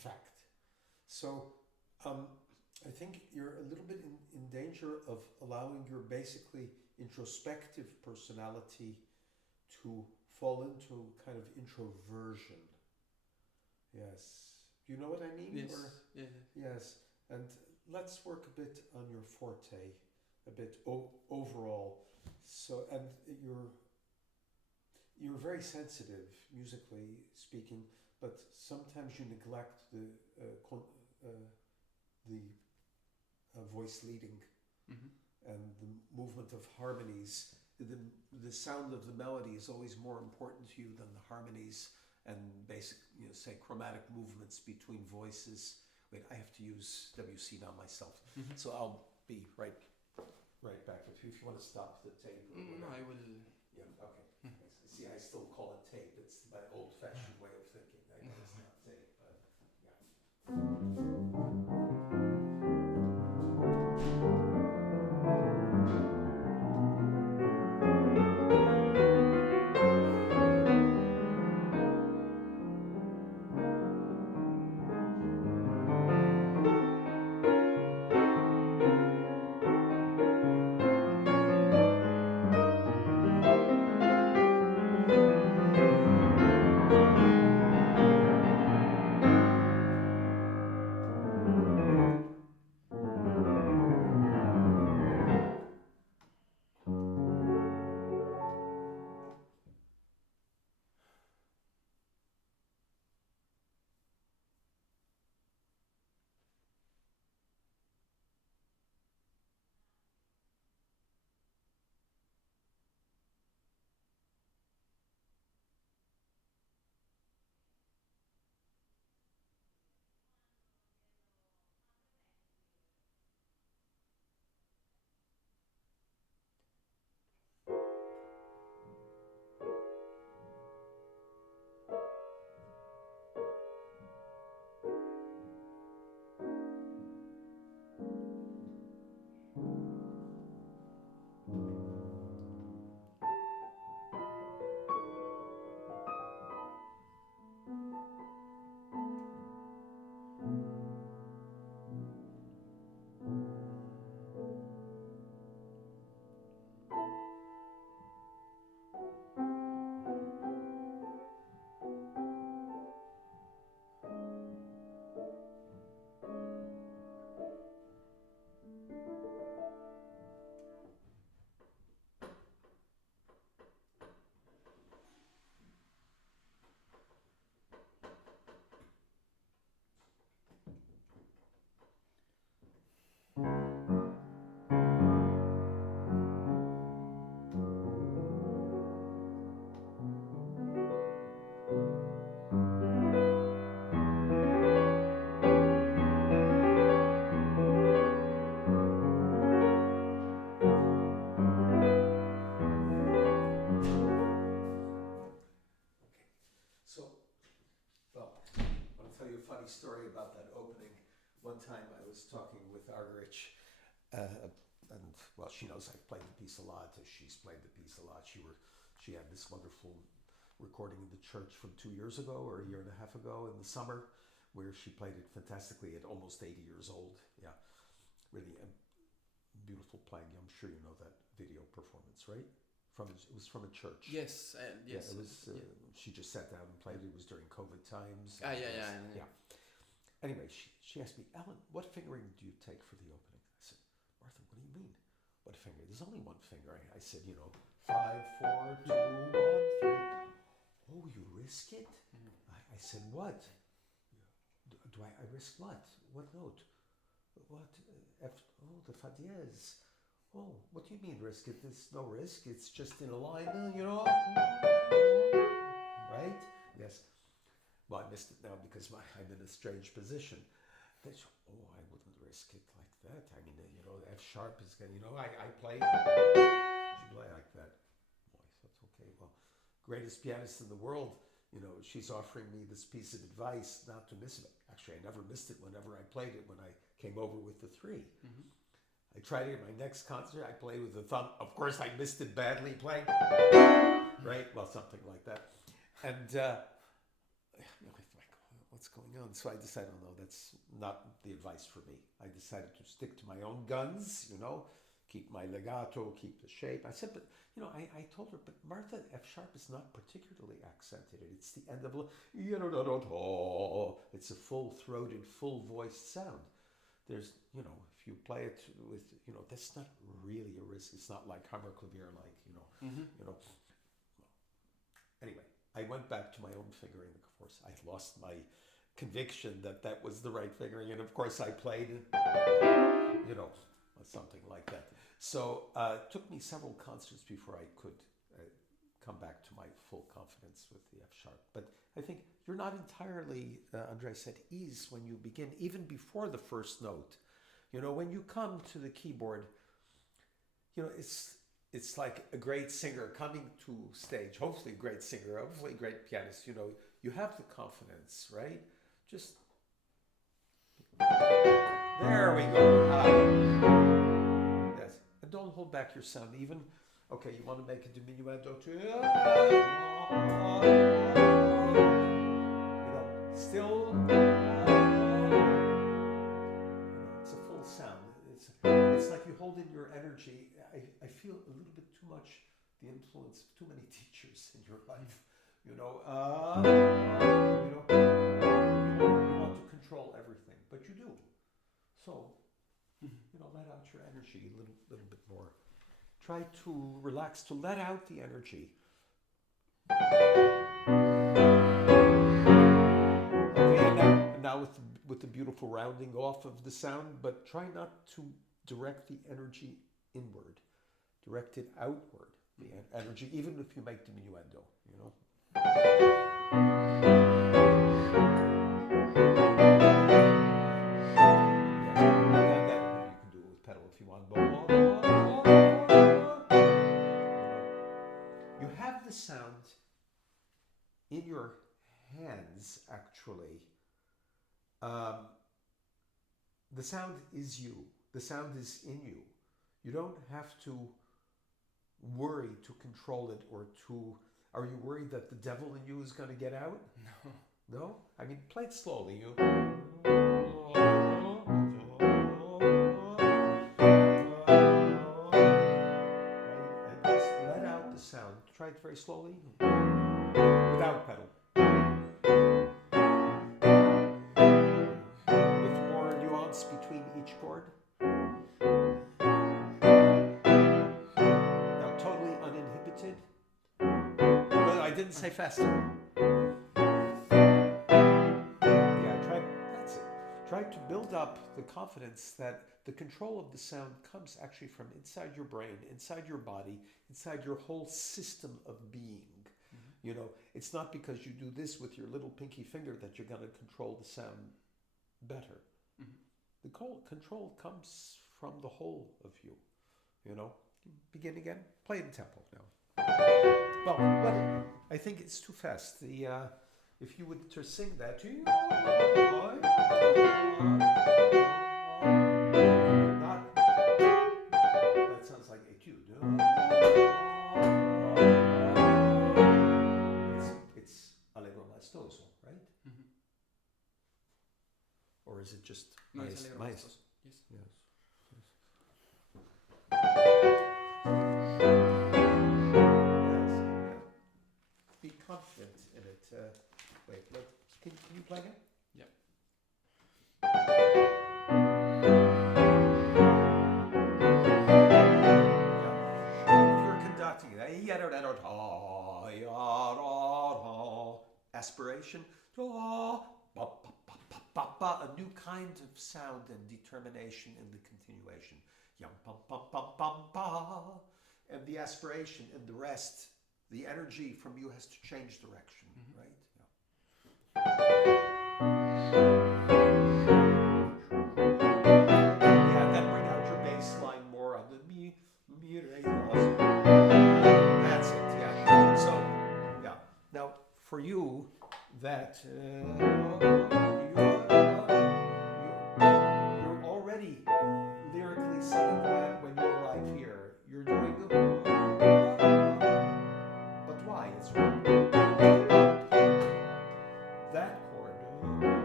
fact. So I think you're a little bit in danger of allowing your basically introspective personality to fall into kind of introversion. Yes. Do you know what I mean? Yes. Or, Yeah. yes. And let's work a bit on your forte, a bit overall. So, and you're very sensitive, musically speaking, but sometimes you neglect the voice leading Mm-hmm. and the movement of harmonies. The sound of the melody is always more important to you than the harmonies and basic, say chromatic movements between voices. Wait, I have to use WC now myself, Mm-hmm. so I'll be right back with you if you want to stop the tape. Or I will. Yeah. Okay. See, I still call it tape. It's my old-fashioned way of thinking. I know it's not tape, but yeah. So, well, I want to tell you a funny story about that opening. One time I was talking with Argerich, and well, she knows I've played the piece a lot. She's played the piece a lot. She had this wonderful recording in the church from 2 years ago or a year and a half ago in the summer, where she played it fantastically at almost 80 years old. Yeah, really beautiful playing. I'm sure you know that video performance, right? It was from a church. Yes. Yeah, Yes. it was. She just sat down and played. It was during COVID times. Yeah. Yeah. Anyway, she asked me, Alan, what fingering do you take for the opening? I said, Martha, what do you mean? What finger? There's only one fingering. I said, 5, 4, 2, 1, 3. Oh, you risk it? I said, what? Do I risk what? What note? What? F? Oh, the fa diez. Oh, what do you mean risk it? There's no risk. It's just in a line, right? Yes. Well, I missed it now because I'm in a strange position. I wouldn't risk it like that. I mean, F sharp is going to, I play. She play like that. Oh, I thought, okay, well, greatest pianist in the world, she's offering me this piece of advice not to miss it. Actually, I never missed it whenever I played it when I came over with the 3. Mm-hmm. I tried it at my next concert. I played with the thumb. Of course, I missed it badly playing. Right? Well, something like that. And, what's going on. So I decided, oh no, that's not the advice for me. I decided to stick to my own guns, keep my legato, keep the shape. I said, but, I told her, but Martha, F sharp is not particularly accented. It's the end of, it's a full-throated, full-voiced sound. There's, if you play it with, that's not really a risk. It's not like Hammerklavier, Anyway, I went back to my own fingering. Of course, I lost my conviction that was the right fingering. And of course, I played, something like that. So it took me several concerts before I could come back to my full confidence with the F sharp. But I think you're not entirely, Andrés, at ease when you begin, even before the first note. When you come to the keyboard, it's like a great singer coming to stage, hopefully a great singer, hopefully a great pianist. You have the confidence, right? Just, there we go. Yes, and don't hold back your sound. Even, okay, you want to make a diminuendo too. Still, it's a full sound. It's like you hold in your energy. I feel a little bit too much the influence of too many teachers in your life. You want to control everything, but you do. So, let out your energy a little bit more. Try to relax, to let out the energy. Okay, now with the beautiful rounding off of the sound, but try not to direct the energy inward. Direct it outward, the energy, even if you make diminuendo, You have the sound in your hands, actually. The sound is you. The sound is in you. You don't have to worry to control it or to... Are you worried that the devil in you is going to get out? No. No? I mean, play it slowly. You... Sound. Try it very slowly. Without pedal. With more nuance between each chord. Now totally uninhibited. But I didn't say faster. That's it. Try to build up the confidence that the control of the sound comes actually from inside your brain, inside your body, inside your whole system of being. It's not because you do this with your little pinky finger that you're going to control the sound better. The control comes from the whole of you. Begin again. Play in tempo now. Well, I think it's too fast. If you would to sing that, that sounds like etude. It's Allegro maestoso, right? Or is it just no, it's Allegro maestoso. Yes. Be confident in it. Wait, can you play again? Yeah. If you're conducting aspiration, a new kind of sound and determination in the continuation. And the aspiration and the rest, the energy from you has to change direction, right? Then bring out your bass line more on the mi, re, la. That's it, yeah. So, yeah. Now, for you, that you're already lyrically singing that when you arrive here. You're doing but why? It's that chord.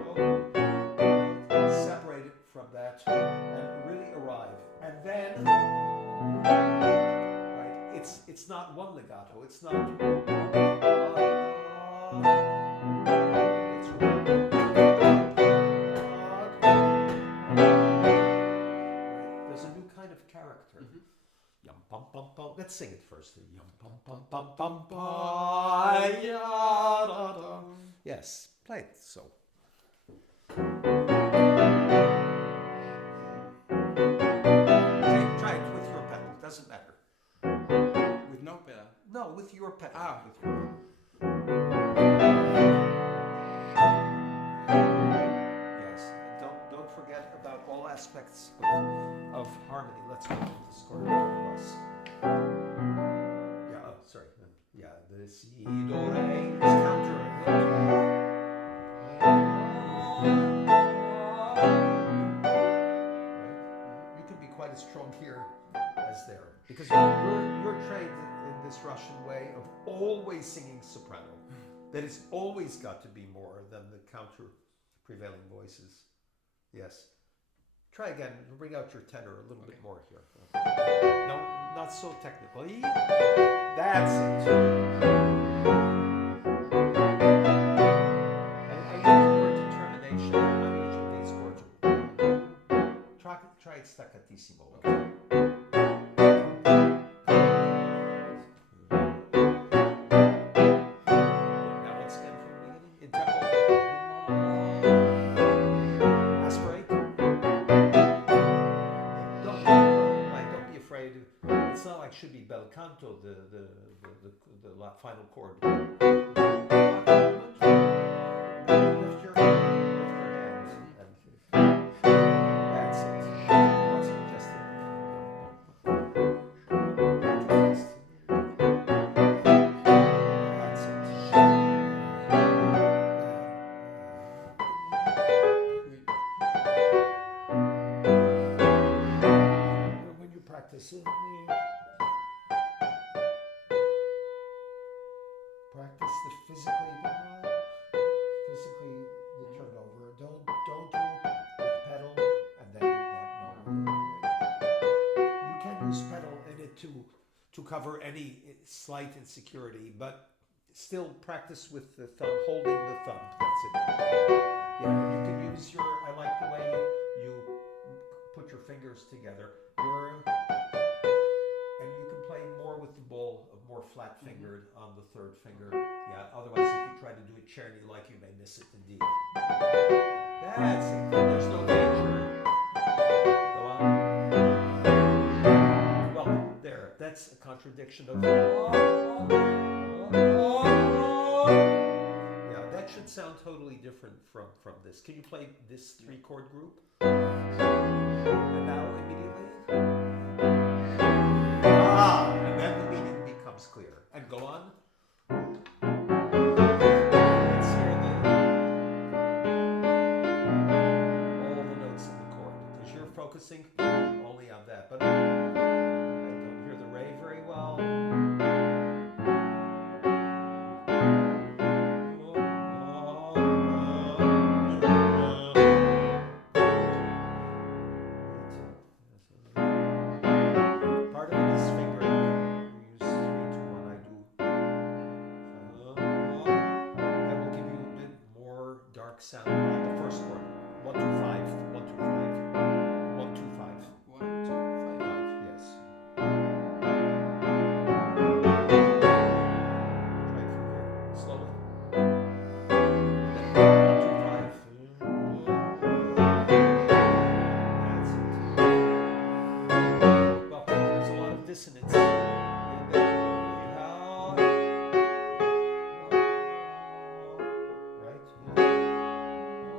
one legato. It's not. There's a new kind of character. Yum bum bum bum. Let's sing it first. Yum bum bum bum bum bum. Ya da da. Yes, play it. So. Try it with your pedal. Doesn't matter. With no pedal? No, with your pedal. Ah. With your pedal. Yes. Don't forget about all aspects of harmony. Let's go to this chord plus. Yeah. Oh, sorry. Yeah. The C do re is counter. You can be quite as strong here as there, because you're trained in this Russian way of always singing soprano. That it's always got to be more than the counter prevailing voices. Yes. Try again. Bring out your tenor a little bit more here. No, not so technical. That's it. I need your determination on each of these chords. Try it staccatissimo. Okay. Now once again from the beginning. In tempo. Aspirate. Don't be afraid. It's not like should be bel canto, the final chord. Lift your hands and that's it. Once again, just that's it. When you practice it, practice the physically the turnover. Don't do with pedal and then that. No. You can use pedal in it to cover any slight insecurity, but still practice with the thumb, holding the thumb. That's it. Yeah, you can use your. I like the way you put your fingers together. And you can play more with the ball, more flat-fingered on the third finger. Yeah. Otherwise, if you try to do it Czerny-like, you may miss it indeed. That's it. There's no danger. Go on. Well, there. That's a contradiction of. Yeah, that should sound totally different from this. Can you play this three-chord group? And now immediately. And then the meaning becomes clear. And go on. Let's hear all the notes in the chord, because you're focusing only on that. But I don't hear the re very well. Part of it is fingering. You use 3, 2, 1, I do. That will give you a bit more dark sound on the first chord. 1, 2, 5, 1, 2, 5, 1, 2, 5. 1, 2, 5. 5, yes. Try it from here, slowly. And then 1, 2, 5. That's it. Well, there's a lot of dissonance in there. Right?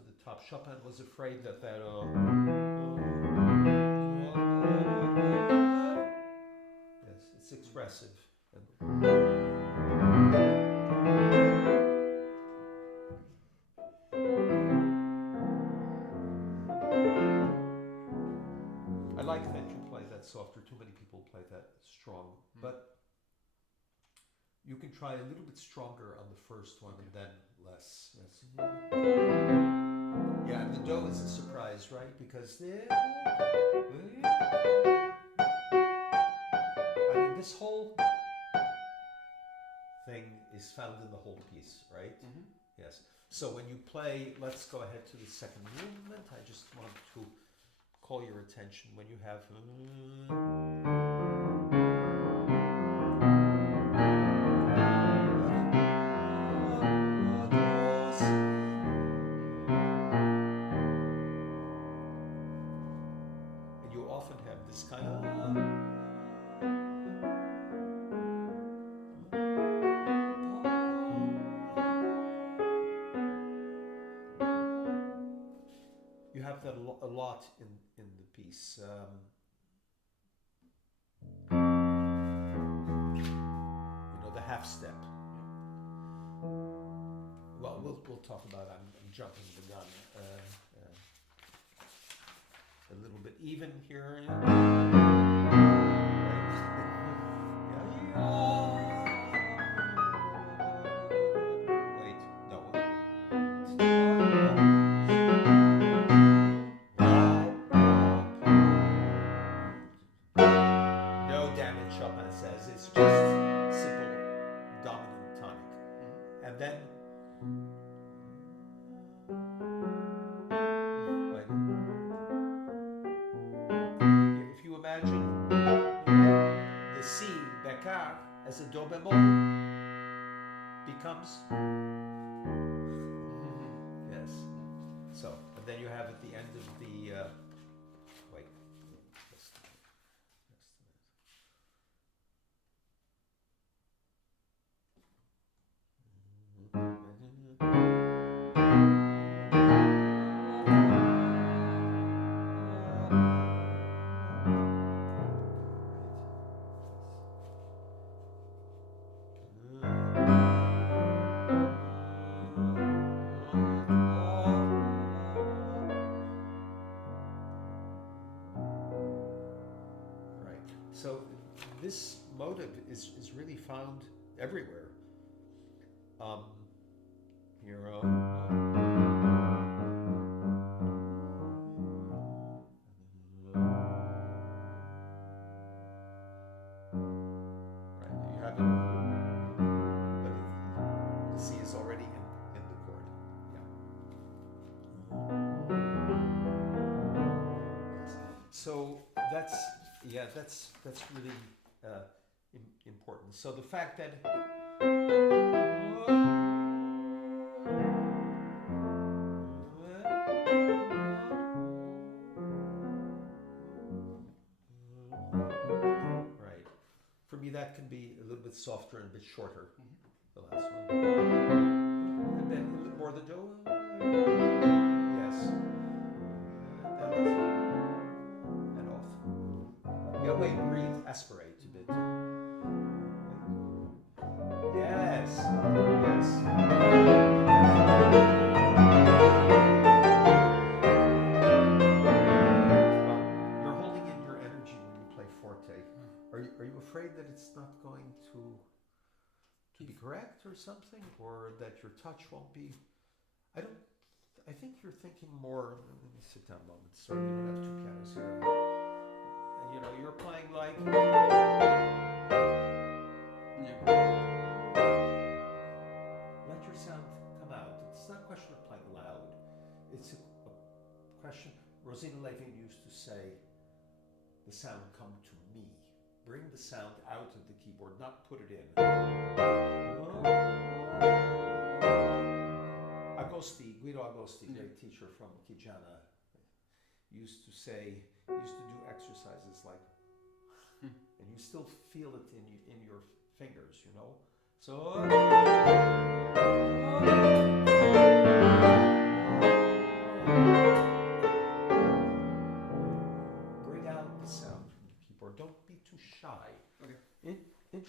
to the top. Chopin was afraid that yes, it's expressive. I like that you play that softer. Too many people play that strong, but you can try a little bit stronger on the first one and then less. Yes. Yeah, and the do is a surprise, right? Because I mean, this whole thing is found in the whole piece, right? Yes. So when you play, let's go ahead to the second movement. I just want to call your attention when you have. And you often have this kind of. You have that a lot in the piece. You know, the half step. Well, we'll talk about. I'm jumping the gun a little bit. Even here. Wait, no. No damage, Chopin says. It's just simple dominant tonic. And then if you imagine the C Beccari as a do bemol becomes yes. So, and then you have at the end of the wait. So this motive is really found everywhere. Here, right, you have it, but the C is already in the chord. Yeah. Yes. So that's really important. So the fact that right, for me that can be a little bit softer and a bit shorter. The last one, and then a little more the do. Yes, and off. Yeah, wait, breathe, aspirate a bit. Yes, yes. You're holding in your energy when you play forte. Are you afraid that it's not going to be correct or something, or that your touch won't be? I think you're thinking more. Let me sit down a moment. Sorry, we don't have two pianos here. You know, you're playing like. Let your sound come out. It's not a question of playing loud. It's a question. Rosina Levin used to say, the sound come to me. Bring the sound out of the keyboard, not put it in. Guido Agosti, great teacher from Chigiana, used to do exercises like, and you still feel it in your fingers, you know. So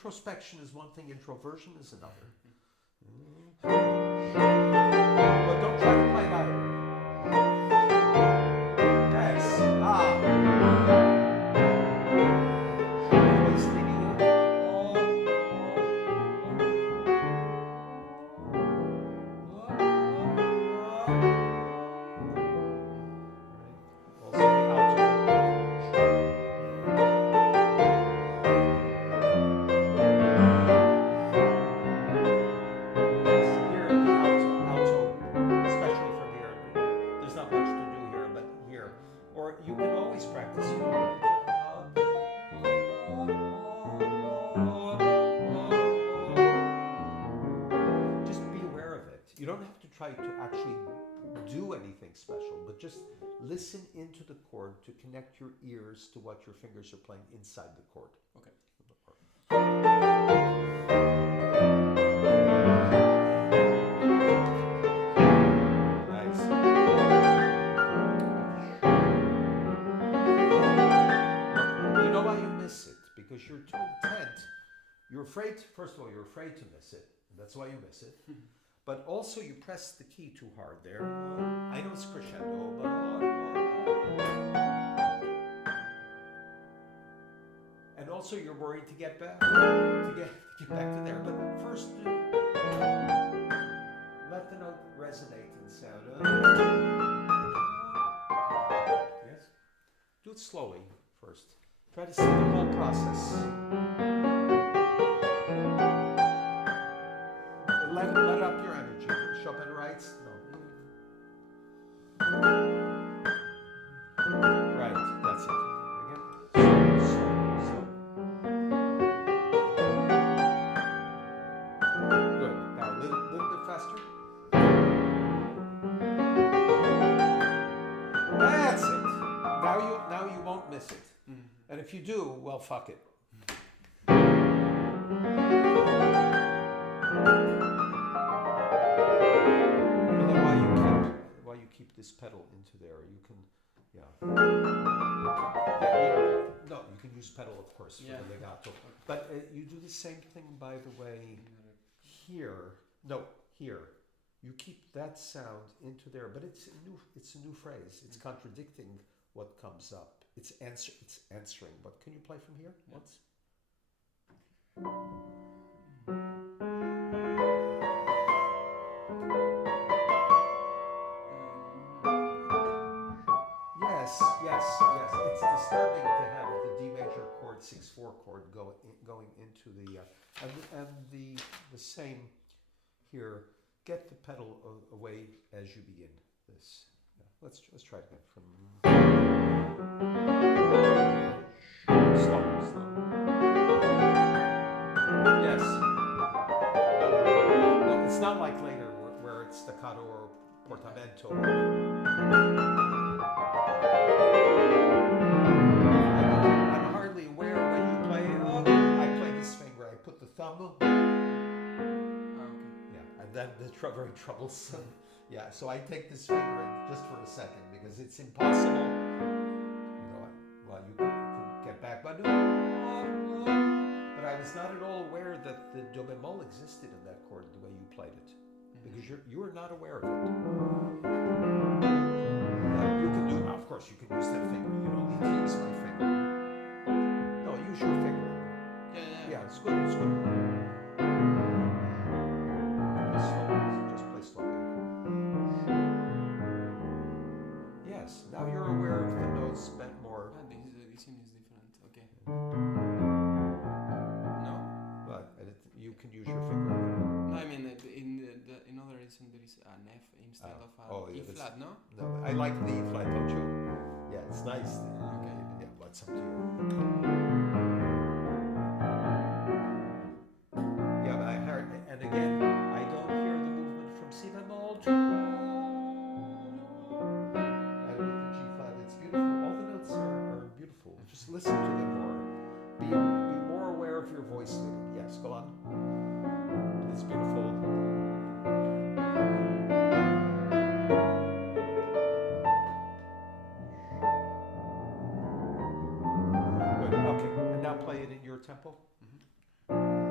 introspection is one thing, introversion is another. But don't try to play louder. Yes. Voice leading in. Also the alto. Here, the alto, especially from here. There's not much to do here, but here. Or you can always practice, you know. Just be aware of it. You don't have to try to actually do anything special, but just listen into the chord to connect your ears to what your fingers are playing inside the chord. Okay. Nice. You know why you miss it? Because you're too intent. You're afraid, first of all, you're afraid to miss it. And that's why you miss it. But also you press the key too hard there. I know it's crescendo, but... And also you're worried to get back to get back to there. But first, let the note resonate and sound. Yes? Do it slowly first. Try to see the whole process. Let up your energy. Chopin writes? No. Right, that's it. Again. So. Good. Now a little bit faster. That's it. Now you won't miss it. And if you do, well, fuck it. While you keep this pedal into there, you can, no, you can use pedal, of course, for the legato. But you do the same thing, by the way, here. No, here. You keep that sound into there, but it's a new phrase. It's contradicting what comes up. It's answering. But can you play from here once? Yes. It's disturbing to have the D major chord, 6/4 chord going into the and the same here. Get the pedal away as you begin this. Yeah, let's try it again from slow. Yes. No, it's not like later where it's staccato or portamento. I'm hardly aware when you play. I play this finger. I put the thumb. Okay. Yeah, and then the very troublesome. Yeah, so I take this finger just for a second because it's impossible. You know, well, you could get back, but I was not at all aware that the do bemol existed in that chord the way you played it, because you were not aware of it. You can do, of course, you can use that finger. You don't need to use my finger. No, use your finger. Yeah, it's good. It's good. Just play slowly. Yes, now you're aware of the notes bent more. This one is different. Okay. No? But you can use your finger. No, I mean in other reason there is an F instead of an E flat, no? No, I like the E flat, don't you? Yeah, it's nice. Okay. Yeah, but it's up to you. Yeah, but I heard, and again, I don't hear the movement from C bemol to and with the G flat. It's beautiful. All the notes are beautiful. Just listen to them more. Be more aware of your voice leading. Yes, go on. It's beautiful. Good. Okay, and now play it in your tempo. Mm-hmm.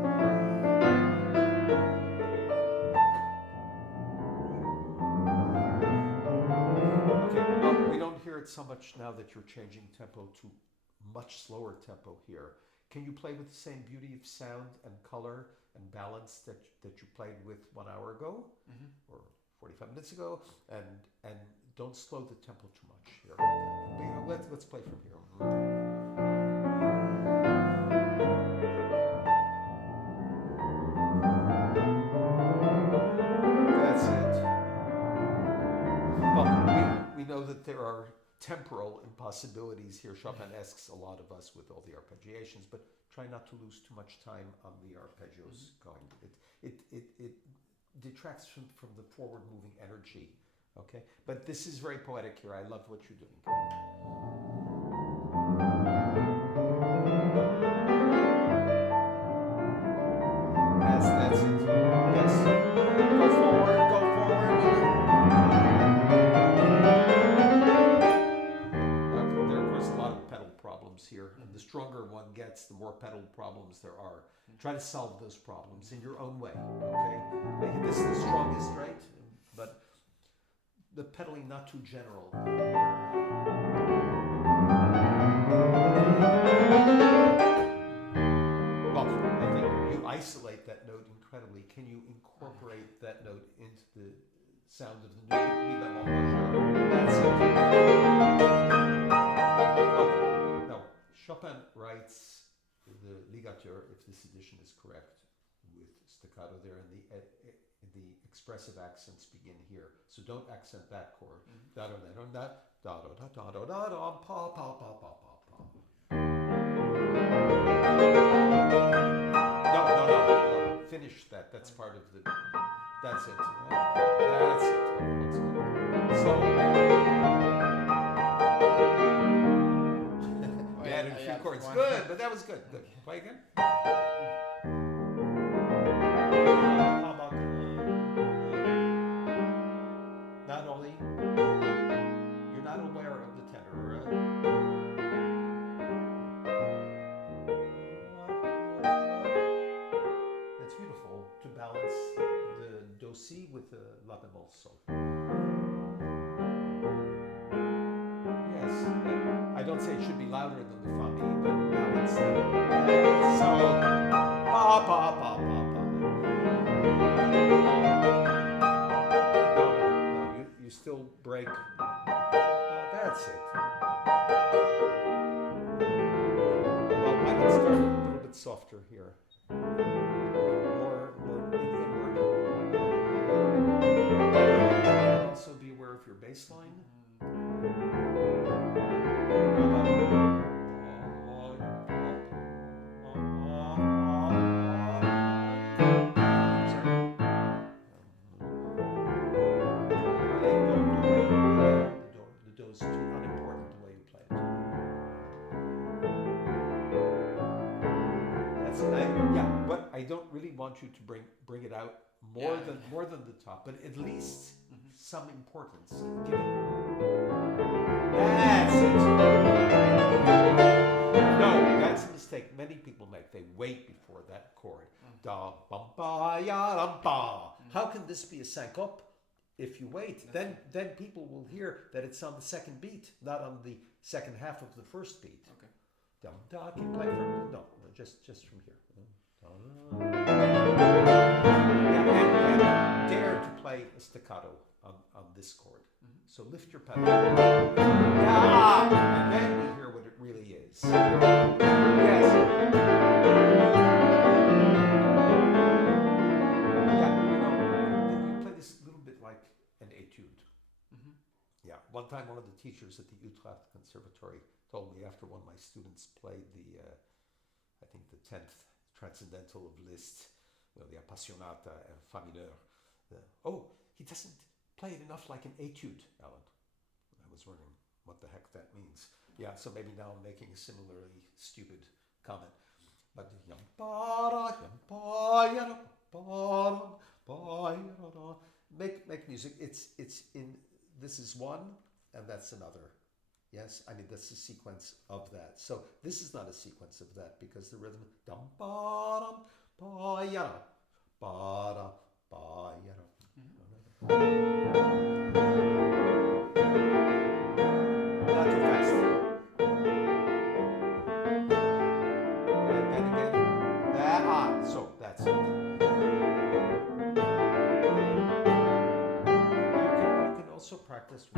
it so much now that you're changing tempo to much slower tempo here. Can you play with the same beauty of sound and color and balance that you played with 1 hour ago or 45 minutes ago? And don't slow the tempo too much here. Let's play from here. That's it. Well, we know that there are temporal impossibilities here. Chopin asks a lot of us with all the arpeggiations, but try not to lose too much time on the arpeggios going. It detracts from the forward moving energy. Okay, but this is very poetic here. I love what you're doing. That's it. Yes. Go forward. Go forward. There are, of course, a lot of pedal problems here, and the stronger one gets, the more pedal problems there are. Try to solve those problems in your own way. Okay, maybe this is the strongest, right? But the pedaling not too general. Well, I think you isolate that note incredibly. Can you incorporate that note into the sound of the note? That's it. Oh, no, Chopin writes the ligature, if this edition is correct, with staccato there, and the expressive accents begin here. So don't accent that chord. Da da da da da da da da da da pa pa pa pa pa pa. No. Finish that. That's part of the. That's it. That's it. So. You added a few chords. Good, but that was good. Good. Play again. You're not aware of the tenor. It's beautiful to balance the do-si with the la bemol sol. Yes, I don't say it should be louder than the fa mi, but balance it. So, ba ba ba ba ba. You still break. That's it. Well, I would start a little bit softer here. More inward. Also be aware of your bass line. The do is too unimportant the way you play it. That's it. But I don't really want you to bring it out more than the top, but at least some importance. Give it. That's it. No, that's a mistake many people make. They wait before that chord. Da bum ba ya dum ba. How can this be a syncope? If you wait, then people will hear that it's on the second beat, not on the second half of the first beat. Okay. Dum da. Can you play from just from here. And dare to play a staccato on this chord. So lift your pedal. And then we hear what it really is. Yes. You play this a little bit like an etude. Yeah. One time, one of the teachers at the Utrecht Conservatory told me after one of my students played I think the 10th transcendental of Liszt, the Appassionata and Fa mineur. He doesn't play it enough like an etude, Alan. I was wondering what the heck that means. Yeah, so maybe now I'm making a similarly stupid comment. But make music. It's in. This is one, and that's another. Yes, I mean that's the sequence of that. So this is not a sequence of that because the rhythm dum ba dum ba ya ba da ba ya.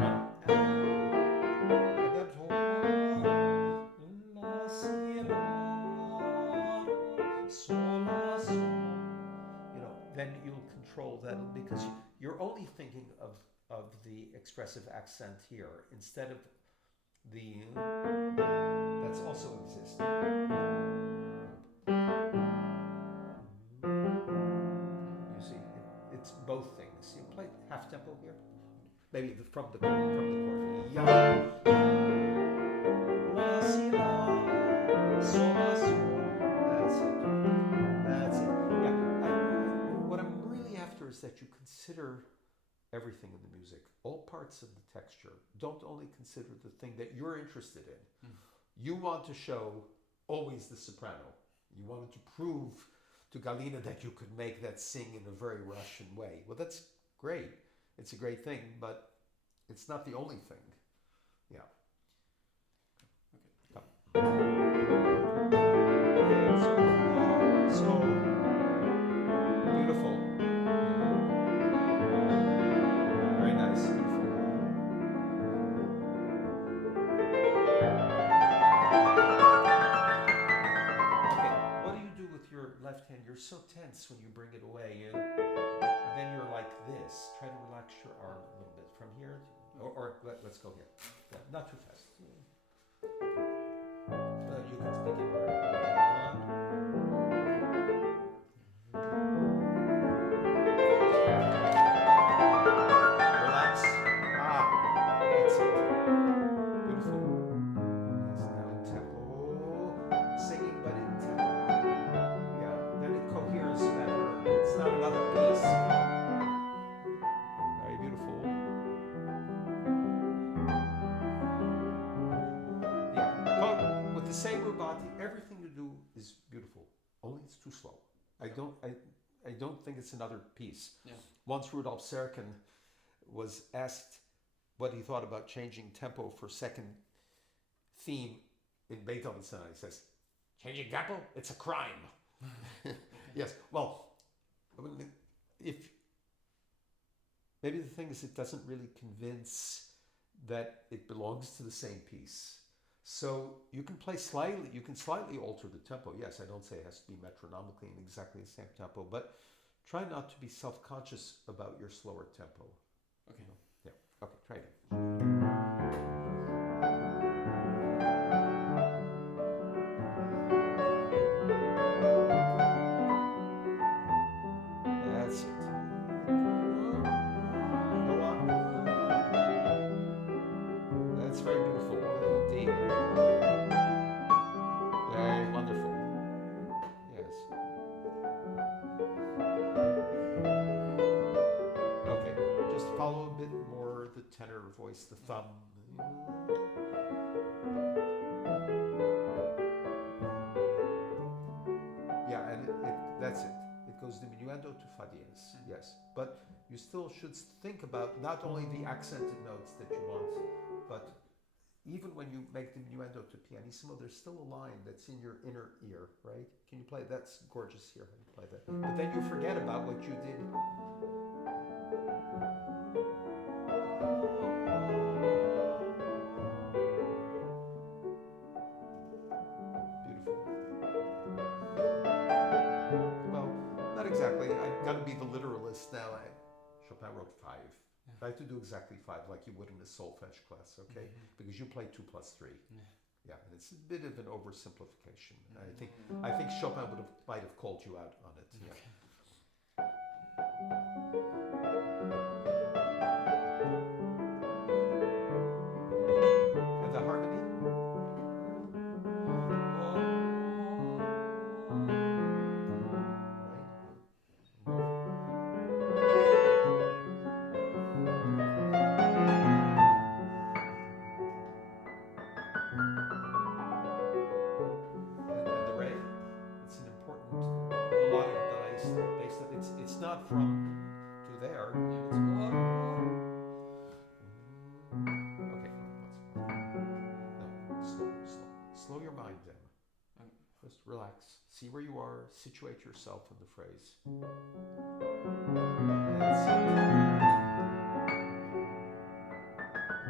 then you'll control that because you're only thinking of the expressive accent here instead of the that's also exists. You see, it's both things. You play half tempo here, maybe from the chord. Yeah. La si la, sol la sol. That's it. That's it. Yeah. What I'm really after is that you consider everything in the music, all parts of the texture. Don't only consider the thing that you're interested in. You want to show always the soprano. You wanted to prove to Galina that you could make that sing in a very Russian way. Well, that's great. It's a great thing, but it's not the only thing. Yeah. Okay. So beautiful. Very nice. Beautiful. Okay. What do you do with your left hand? You're so tense when you bring it away, and then you're like this. Try to relax your arm a little bit from here, let's go here. Yeah, not too fast. You can begin here. Relax. That's it. Beautiful. Yes, now in tempo. Singing, but in tempo. Yeah, then it coheres better. It's not another piece. Very beautiful. Yeah, but with the same rubato, everything you do is beautiful. Only it's too slow. I don't think it's another piece. Yeah. Once Rudolf Serkin was asked what he thought about changing tempo for second theme in Beethoven's Sonata, he says, "Changing tempo? It's a crime." Yes. Well, if maybe the thing is, it doesn't really convince that it belongs to the same piece. So you can play slightly. You can slightly alter the tempo. Yes, I don't say it has to be metronomically in exactly the same tempo, but try not to be self-conscious about your slower tempo. Okay. Yeah. Okay. Try it. That's it. Go on. That's very beautiful. Indeed. Very wonderful. Yes. Okay. Just follow a bit more the tenor voice, the thumb. Yeah, and that's it. It goes diminuendo to fa diez. Yes. But you still should think about not only the accented notes that you want, but even when you make diminuendo to pianissimo, there's still a line that's in your inner ear, right? Can you play? That's gorgeous here. How you play that? But then you forget about what you did. Beautiful. Well, not exactly. I've got to be the literalist now. Chopin wrote 5. I have to do exactly 5, like you would in a solfege class, okay? Because you play 2 plus 3. Yeah, and it's a bit of an oversimplification. I think Chopin might have called you out on it. Yeah. And the harmony. It's not from to there. It's okay. No, slow your mind down. Just relax. See where you are. Situate yourself in the phrase. That's it.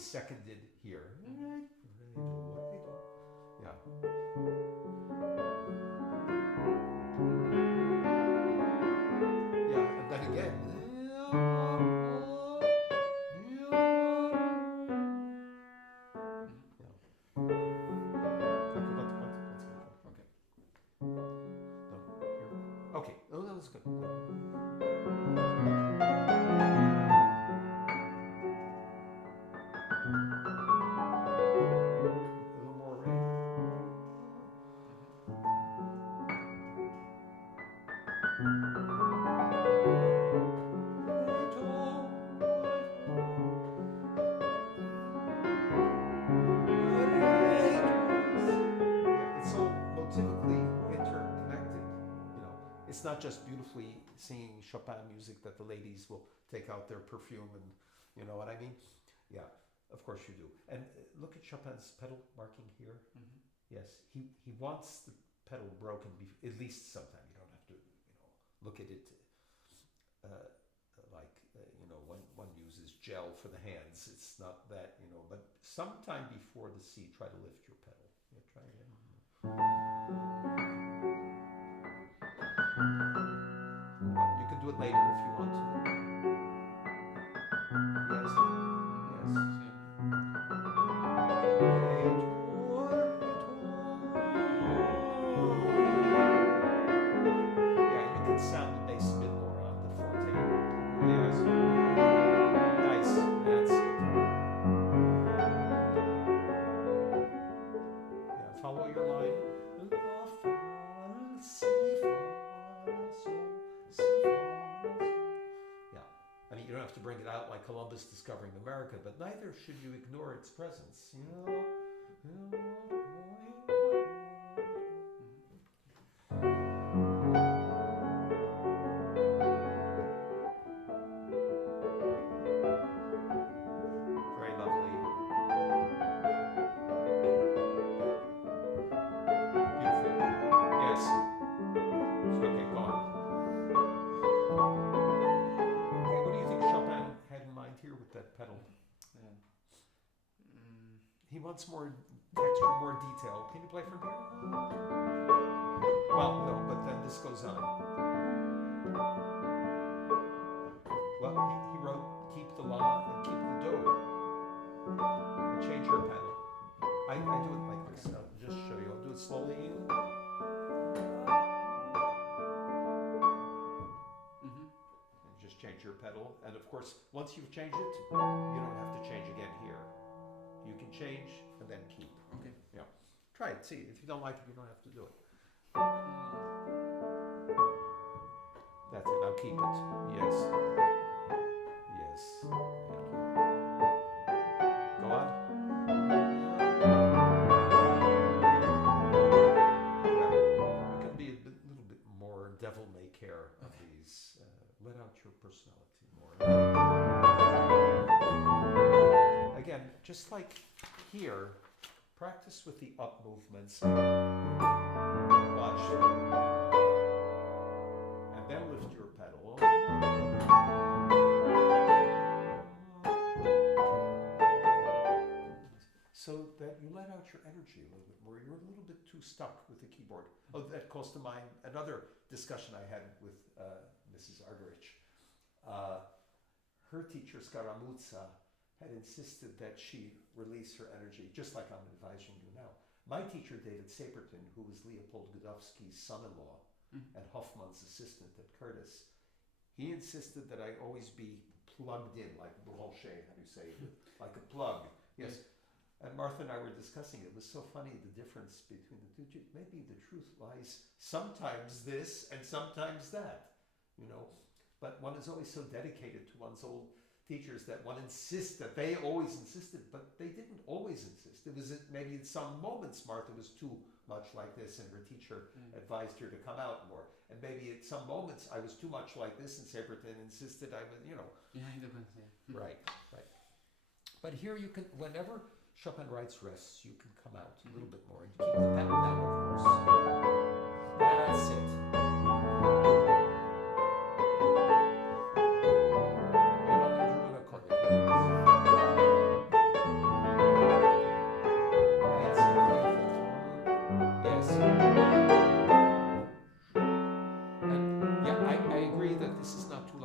always seconded here. Yeah. Yeah, and then again. Okay. Oh, that was good. It's not just beautifully singing Chopin music that the ladies will take out their perfume and, you know what I mean? Yeah, of course you do. And look at Chopin's pedal marking here. Mm-hmm. Yes, he wants the pedal broken, at least sometime. You don't have to, look at it when one uses gel for the hands. It's not that, but sometime before the C, try to lift your pedal. Yeah, try again. You can do it later if you want to. Yes. Yeah, you can sound the bass a bit more on the forte. Yes. Nice. That's it. Yeah, follow your line. You don't have to bring it out like Columbus discovering America, but neither should you ignore its presence. Very lovely. Beautiful. Yes. Okay, go on. Here with that pedal. Yeah. He wants more texture, more detail. Can you play from here? Well, no, but then this goes on. Well, he wrote keep the la and keep the do. And change your pedal. I do it like this. I'll just show you. I'll do it slowly. Change your pedal, and of course once you've changed it, you don't have to change again here. You can change and then keep. Okay. Yeah. Try it. See, if you don't like it, you don't have to do it. That's it. Now keep it. Yes. Yes. Yeah. Go on. Yeah. You can be a little bit more devil may care of these. Let out your personality more. Again, just like here, practice with the up movements. Watch. And then lift your pedal. So that you let out your energy a little bit more. You're a little bit too stuck with the keyboard. Oh, that calls to mind another discussion I had with Mrs. Argerich. Her teacher, Scaramuzza, had insisted that she release her energy, just like I'm advising you now. My teacher, David Saperton, who was Leopold Godowski's son-in-law and Hoffman's assistant at Curtis, he insisted that I always be plugged in, like branché, how do you say it? Like a plug. Yes. And Martha and I were discussing it. It was so funny, the difference between the two. Maybe the truth lies sometimes this and sometimes that, But one is always so dedicated to one's old teachers that one insists that they always insisted, but they didn't always insist. It was maybe in some moments Martha was too much like this and her teacher advised her to come out more. And maybe at some moments I was too much like this and Saperton insisted I was, Yeah, it depends, yeah. Right. But here you can, whenever Chopin writes rests, you can come out a little bit more. And keep the pedal down, of course. That's it. You don't need to do an accordion.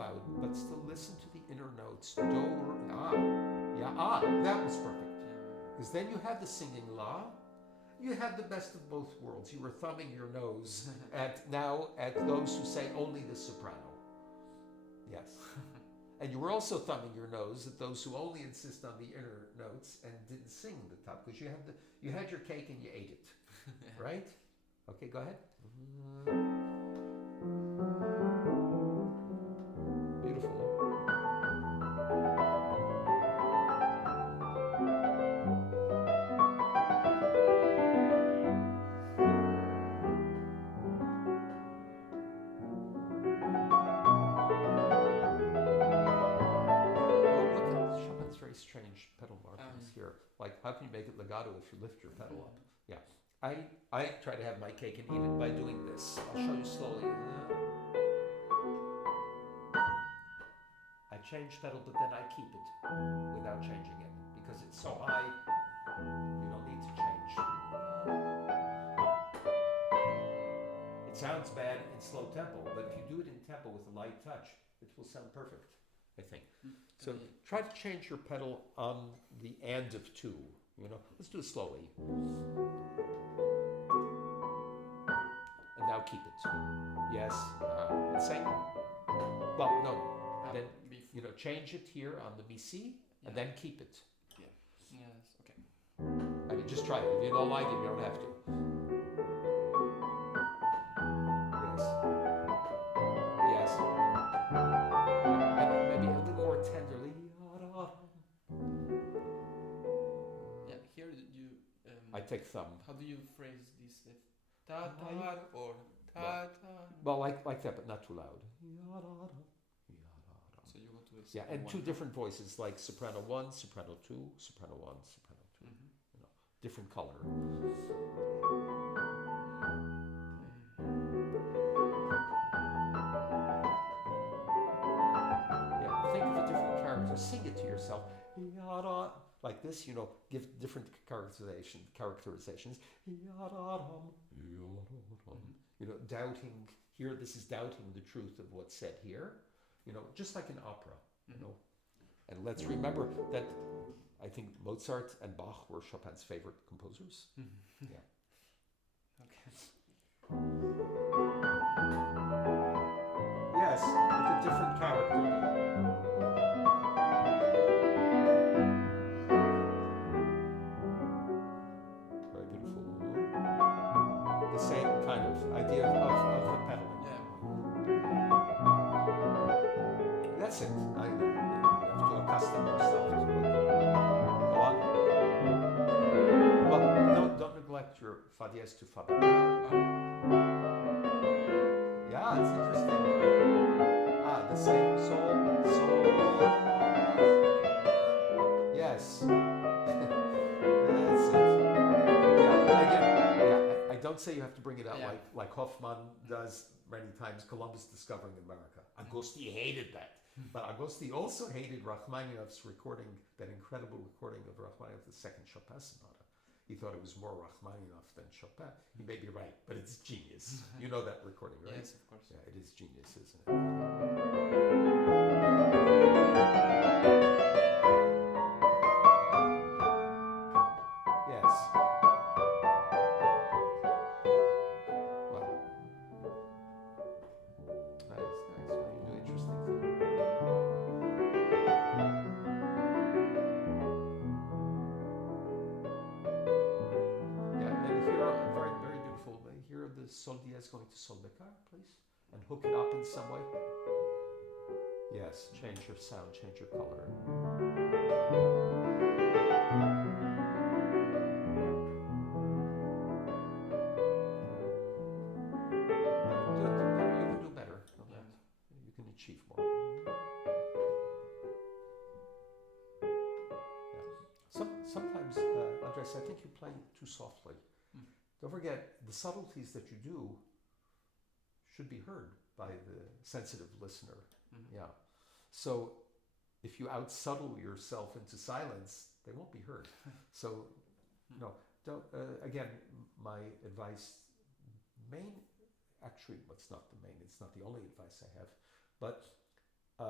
loud, but still listen to the inner notes. Do, ah. Yeah, that was perfect. Because then you had the singing la. You had the best of both worlds. You were thumbing your nose at those who say only the soprano. Yes. And you were also thumbing your nose at those who only insist on the inner notes and didn't sing the top, because you had your cake and you ate it. Right? Okay, go ahead. Beautiful. Strange pedal markings here. Like, how can you make it legato if you lift your pedal up? Yeah. I try to have my cake and eat it by doing this. I'll show you slowly. I change pedal, but then I keep it without changing it. Because it's so high, you don't need to change. It sounds bad in slow tempo, but if you do it in tempo with a light touch, it will sound perfect, I think. So try to change your pedal on the and of two. Let's do it slowly. And now keep it. Yes. And same. Well, no. Then change it here on the mi si, and then keep it. Yeah. Yes. Okay. I mean, just try it. If you don't like it, you don't have to. Yes. Yes. Maybe a little more tenderly. Yeah. Here you. I take thumb. How do you phrase this? Ta ta or ta ta? Well, like that, but not too loud. So you go to a and two different voices, like soprano 1, soprano 2, soprano 1, soprano 2. Different color. Yeah, think of a different character. Sing it to yourself. Like this, give different characterizations. Doubting here. This is doubting the truth of what's said here. Just like an opera. And let's remember that I think Mozart and Bach were Chopin's favorite composers. Yeah. Okay. Yes, with a different character. Very beautiful. The same kind of idea of the pedaling. Yeah. That's it. You have to accustom yourself to it. Go on. Well, don't neglect your fa diez to fa beta. Yeah, it's interesting. The same sol. Yes. That's it. Yeah, again, I don't say you have to bring it out like Hoffman does many times, Columbus discovering America. Agosti hated that. But Agosti also hated Rachmaninoff's recording, that incredible recording of Rachmaninoff, the second Chopin Sonata. He thought it was more Rachmaninoff than Chopin. He may be right, but it's genius. You know that recording, right? Yes, of course. Yeah, it is genius, isn't it? Yes. Wow. Nice. Well, you do interesting things. The sol diez going to sol beca, please, and hook it up in some way. Yes, change your sound, change your color. You can do better than that. You can achieve more. Yeah. Sometimes, Andrés, I think you play too softly. Don't forget, the subtleties that you do should be heard by the sensitive listener. Yeah. So if you out-subtle yourself into silence, they won't be heard. So, don't, again, my advice, it's not the only advice I have, but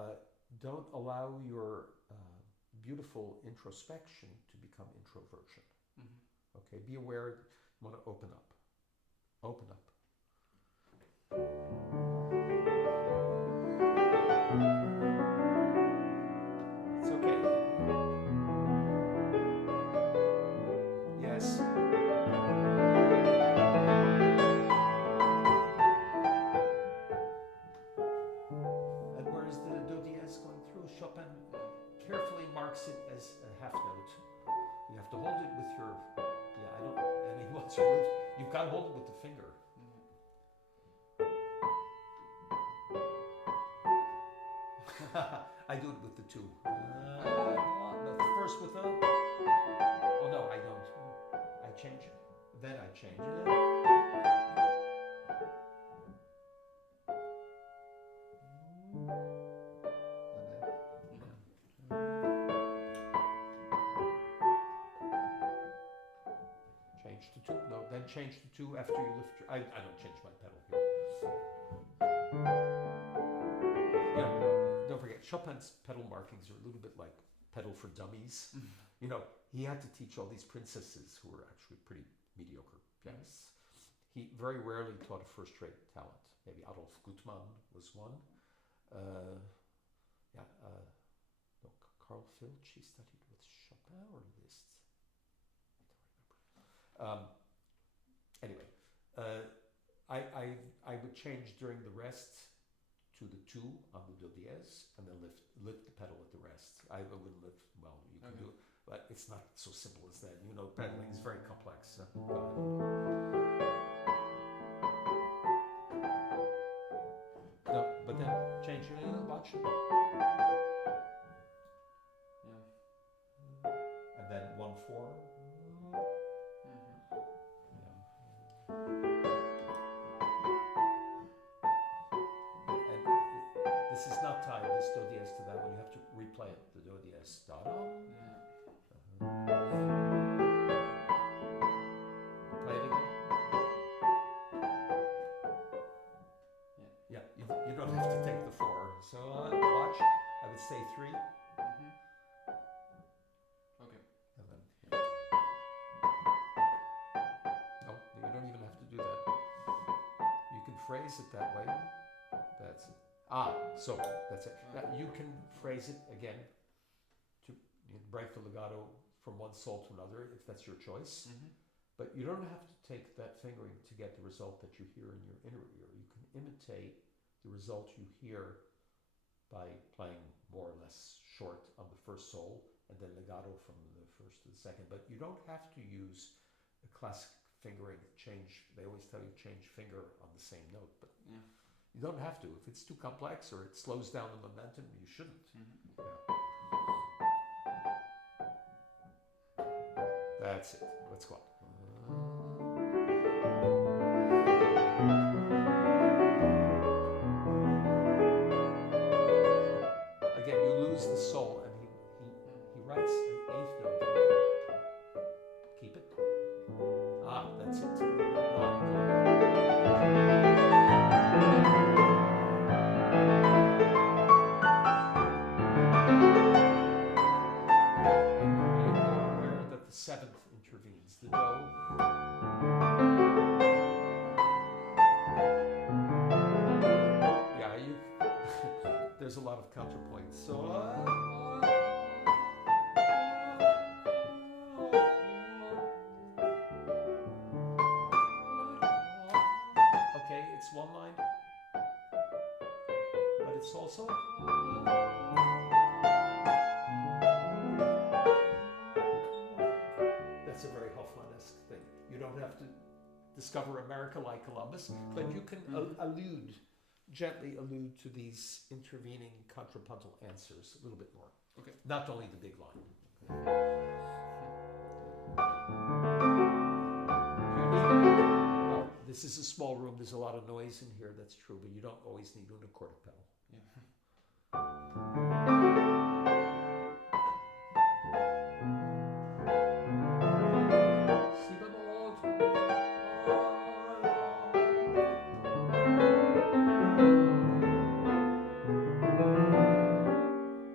don't allow your beautiful introspection to become introversion. Okay, be aware, you want to open up. Open up. It's okay. Yes. And where is the do dièse going through? Chopin carefully marks it as a half note. You have to hold it with your, and he wants your lips. You've got to hold it with the finger. I do it with the two. The first with the, oh no, I don't. I change it. Then I change it. Change to two. No, then change to two after you lift your, I don't change my pedal here. Yeah, don't forget, Chopin's pedal markings are a little bit like pedal for dummies. You know, he had to teach all these princesses who were actually pretty mediocre pianists. He very rarely taught a first-rate talent. Maybe Adolf Gutmann was one. No, Carl Filch, he studied with Chopin or Liszt? I don't remember. Anyway, I would change during the rest to the two on the do dièse, and then lift the pedal at the rest. I wouldn't lift, well, you can do it, but it's not so simple as that. You know, pedaling is very complex. No, but then change it, watch. Yeah. And then 1/4. This is not tied, this do dièse to that one. You have to replay it, the do dièse. Da da. Play it again. Yeah, you don't have to take the 4. So watch. I would say 3. Okay. And then, no, you don't even have to do that. You can phrase it that way. That's it. So that's it. Now you can phrase it again to break the legato from one soul to another if that's your choice. But you don't have to take that fingering to get the result that you hear in your inner ear. You can imitate the result you hear by playing more or less short on the first soul and then legato from the first to the second. But you don't have to use a classic fingering change. They always tell you change finger on the same note, but you don't have to. If it's too complex or it slows down the momentum, you shouldn't. That's it. Let's go on. Again, you lose the soul, and he writes an 8th note. Keep it. That's it. The 7th intervenes. The do. Yeah, there's a lot of counterpoints. So. Okay, it's one line, but it's also. That's a very Hofmannesque thing. You don't have to discover America like Columbus, but you can gently allude to these intervening contrapuntal answers a little bit more. Okay. Not only the big line. Well, this is a small room. There's a lot of noise in here. That's true, but you don't always need an accordic pedal.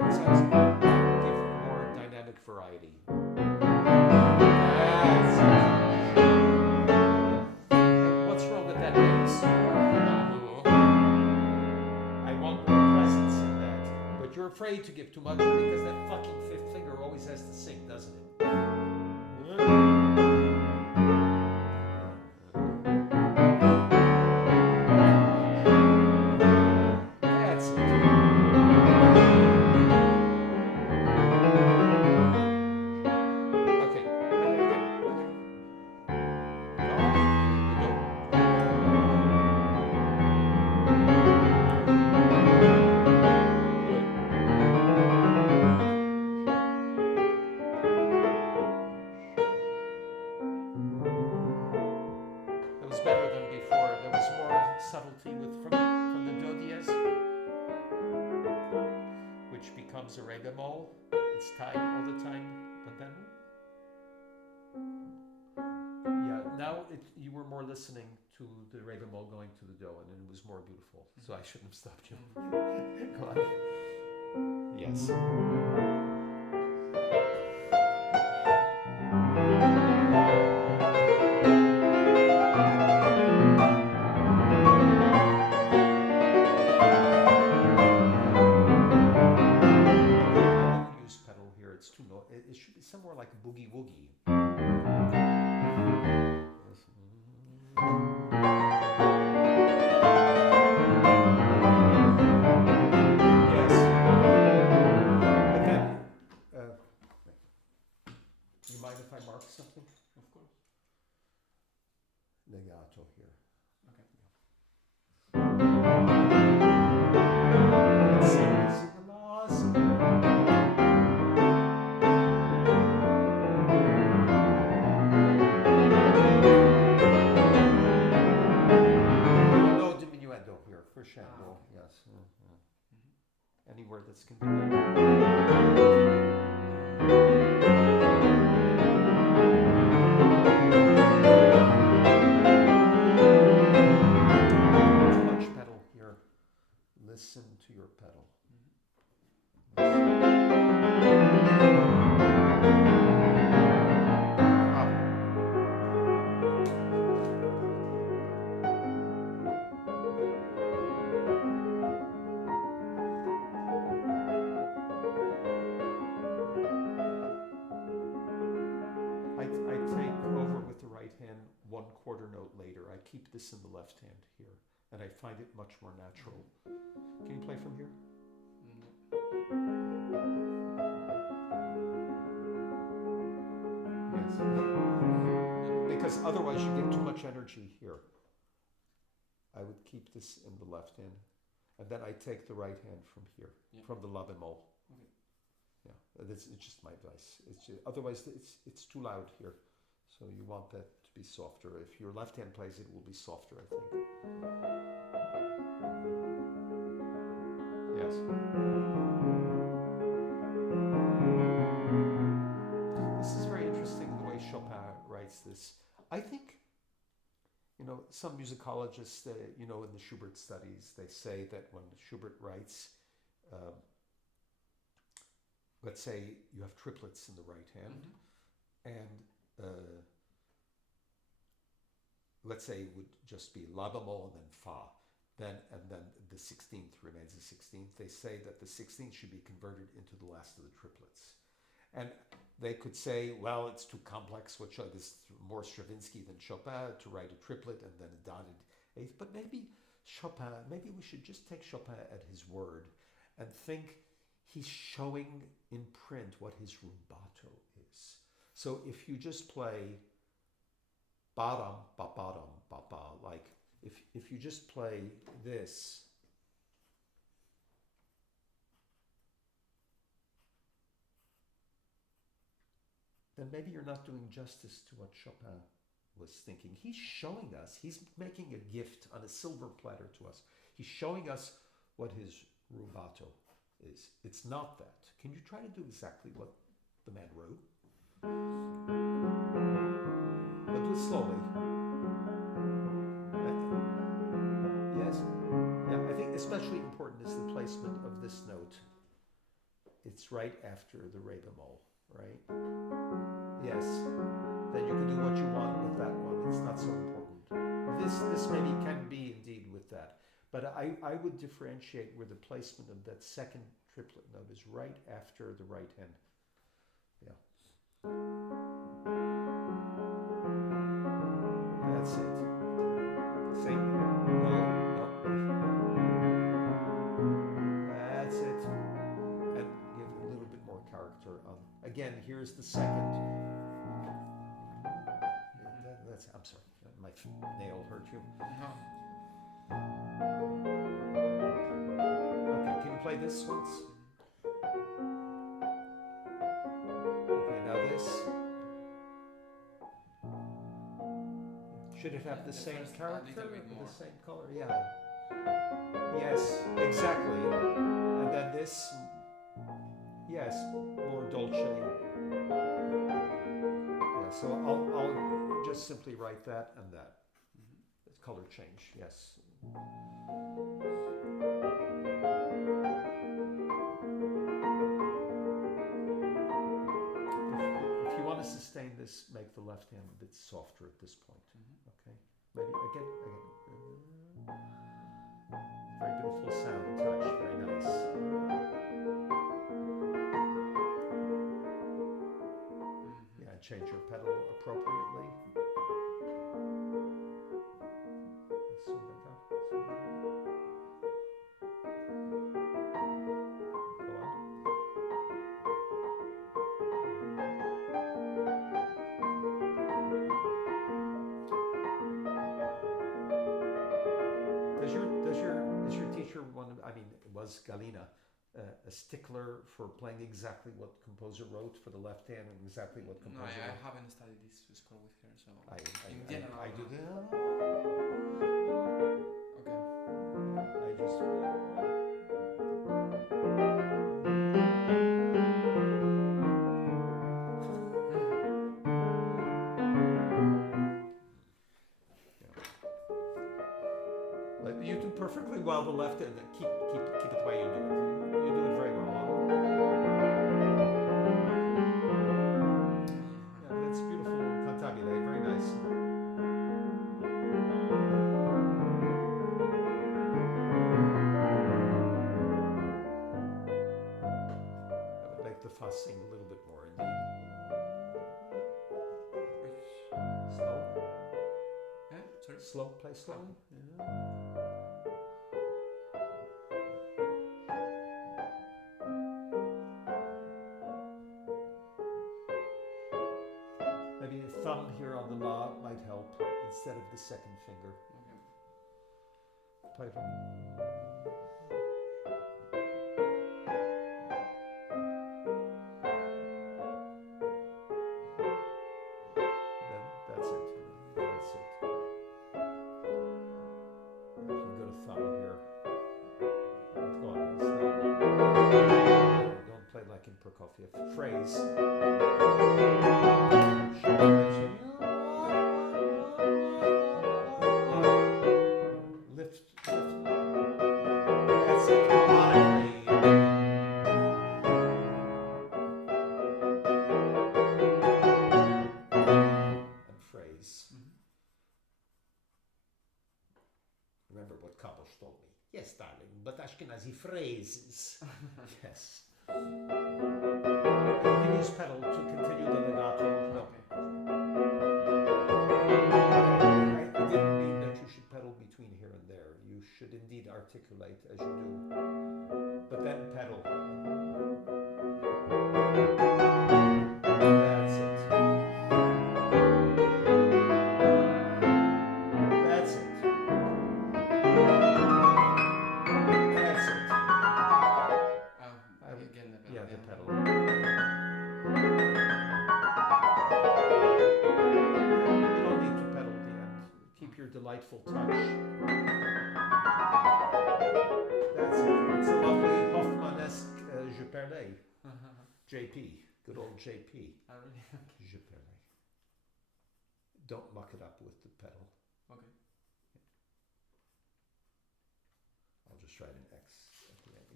it sounds give more dynamic variety. What's wrong with that bass? I want more presence in that. But you're afraid to give too much because that fucking fifth finger always has to sing, doesn't it? That's it. Okay. That was better than before. There was more subtlety from the do diez, which becomes a re bemol. It's tied all the time, but then now you were more listening to the re bemol going to the do, and it was more beautiful. So I shouldn't have stopped you. Go on. Yes. It should be somewhere like a boogie woogie. Yes. But then, do you mind if I mark something? Of course. Legato here. Okay. Let's see. Crescendo, yes. Any word that's continued. Too much pedal here. Listen to your pedal. I take over with the right hand 1/4 note later. I keep this in the left hand here, and I find it much more natural. Can you play from here? Yes. Because otherwise you get too much energy here. I would keep this in the left hand, and then I take the right hand from here, from the la bemol. Okay. Yeah, it's just my advice. Otherwise, it's too loud here. So you want that to be softer. If your left hand plays it, will be softer, I think. Yes. This is very interesting, the way Chopin writes this. I think, some musicologists, in the Schubert studies, they say that when Schubert writes, let's say you have triplets in the right hand, and let's say it would just be la bemol and then fa, and then the 16th remains the 16th. They say that the 16th should be converted into the last of the triplets, and they could say, well, it's too complex. What is more Stravinsky than Chopin to write a triplet and then a dotted eighth? But maybe we should just take Chopin at his word and think he's showing in print what his rubato is. So if you just play ba-dum, ba-ba-dum, ba-ba, like if you just play this, then maybe you're not doing justice to what Chopin was thinking. He's showing us, he's making a gift on a silver platter to us. He's showing us what his rubato is. It's not that. Can you try to do exactly what the man wrote? But do it slowly. Yes? Yeah, I think especially important is the placement of this note. it's right after the re bemol, right? Yes. Then you can do what you want with that one. It's not so important. This maybe can be indeed with that. But I would differentiate where the placement of that second triplet note is right after the right hand. Yeah. That's it. Same. No. That's it. And give a little bit more character on. Again, here's the second. I'm sorry, my nail hurt you. No. Okay, can you play this once? Okay, now this. Should it have the same character, the same color? Yeah. Yes, exactly. And then this. Yes, more dolce. Yeah, so I'll just simply write that and that. It's color change, yes. If you want to sustain this, make the left hand a bit softer at this point. Okay, maybe again. Very beautiful sound, touch, very nice. Yeah, change your pedal appropriately. Galina, a stickler for playing exactly what composer wrote for the left hand and exactly what composer wrote? I haven't studied this to score with her, so in general I do that. Okay. I just But you do perfectly well the left hand. Keep it the way you do it. You do it very well. Yeah, that's beautiful cantabile. Very nice. I would make the fa sing a little bit more indeed. Slow. Yeah, sorry. Slow. Play slowly. Yeah. Maybe a thumb here on the la might help instead of the second finger. Okay. Play for me. Then that's it. That's it. You can go to thumb here. Go on. Don't play like in Prokofiev. Phrase. Lift. That's it. And phrase. Remember what Kabosh told me. Yes, darling, but Ashkenazi phrases. Yes. You can use pedal to continue the legato. No. I didn't mean that you should pedal between here and there. You should indeed articulate as you do. But then pedal. That's it. That's it. That's it. Again, the pedal. Yeah, the pedal. You don't need to pedal at the end. Keep your delightful touch. That's it. It's a lovely Hoffman-esque Je parlais. JP. Good old JP. Oh, really? Okay. Je parlais. Don't muck it up with the pedal. Okay. I'll just write an X at the end.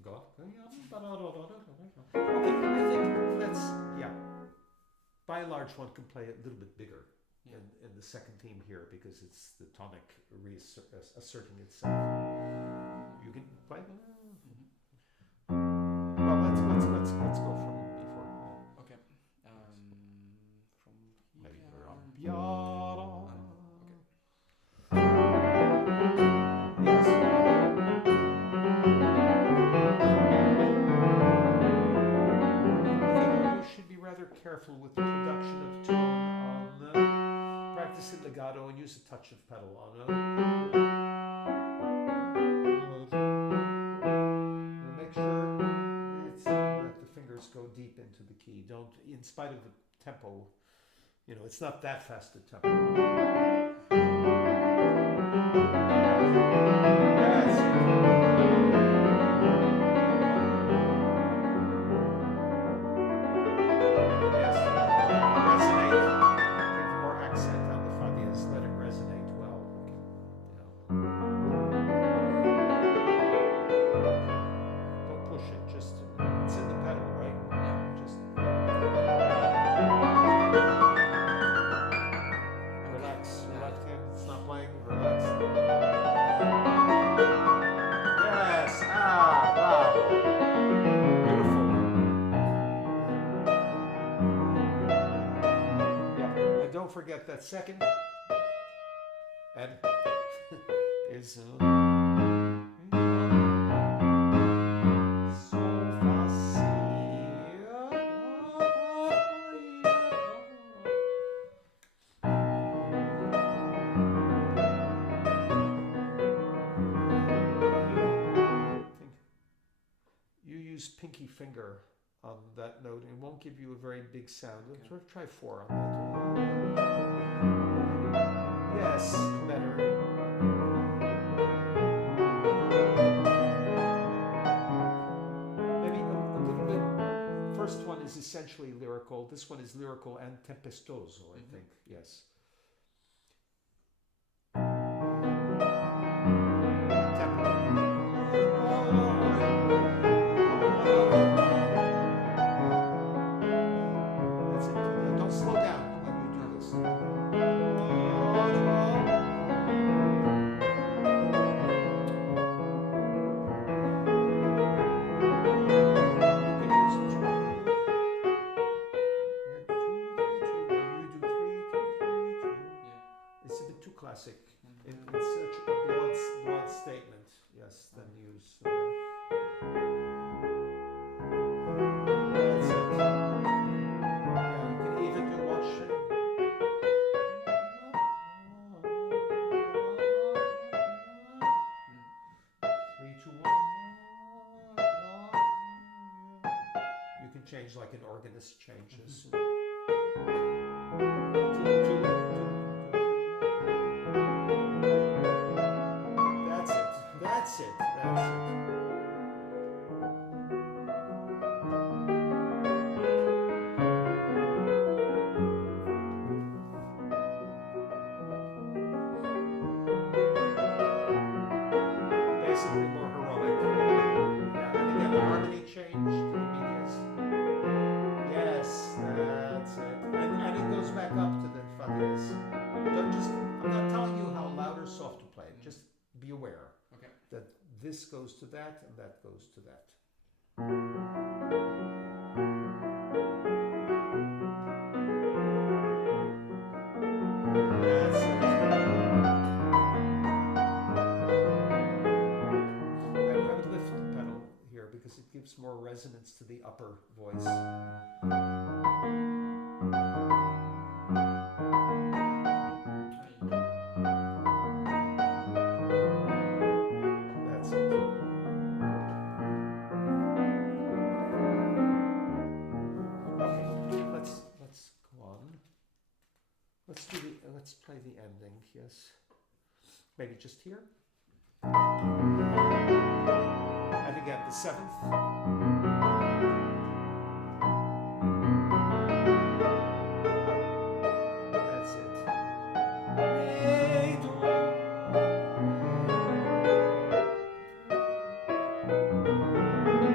Go on. Okay, I think let's, by and large, one can play a little bit bigger in the second theme here because it's the tonic asserting itself. You can play. Well, let's go from before. Okay. From Maybe here. Yes. You should be rather careful with the production of tone on practice in legato and use a touch of pedal on make sure that the fingers go deep into the key. Don't, in spite of the tempo, it's not that fast a tempo. Forget that second and is so you use pinky finger on that note, and it won't give you a very big sound. Okay. Try 4 on that. Yes, better. Maybe a little bit. First one is essentially lyrical. This one is lyrical and tempestoso, I think. Yes. Classic. It's such a broad statement. Yes, then use. That's it. Yeah, you can even do watching. 3, 2, 1. You can change like an organist changes. 2, 2. That's it. Basically more heroic. Yeah, and again the harmony change to the medias. Yes, that's it. And it goes back up to the fadias. I'm not telling you how loud or soft to play. Just be aware. That this goes to that and that goes to that. That's it. I would lift the pedal here because it gives more resonance to the upper voice. Let's play the ending, yes. Maybe just here. And again, the 7th. That's it.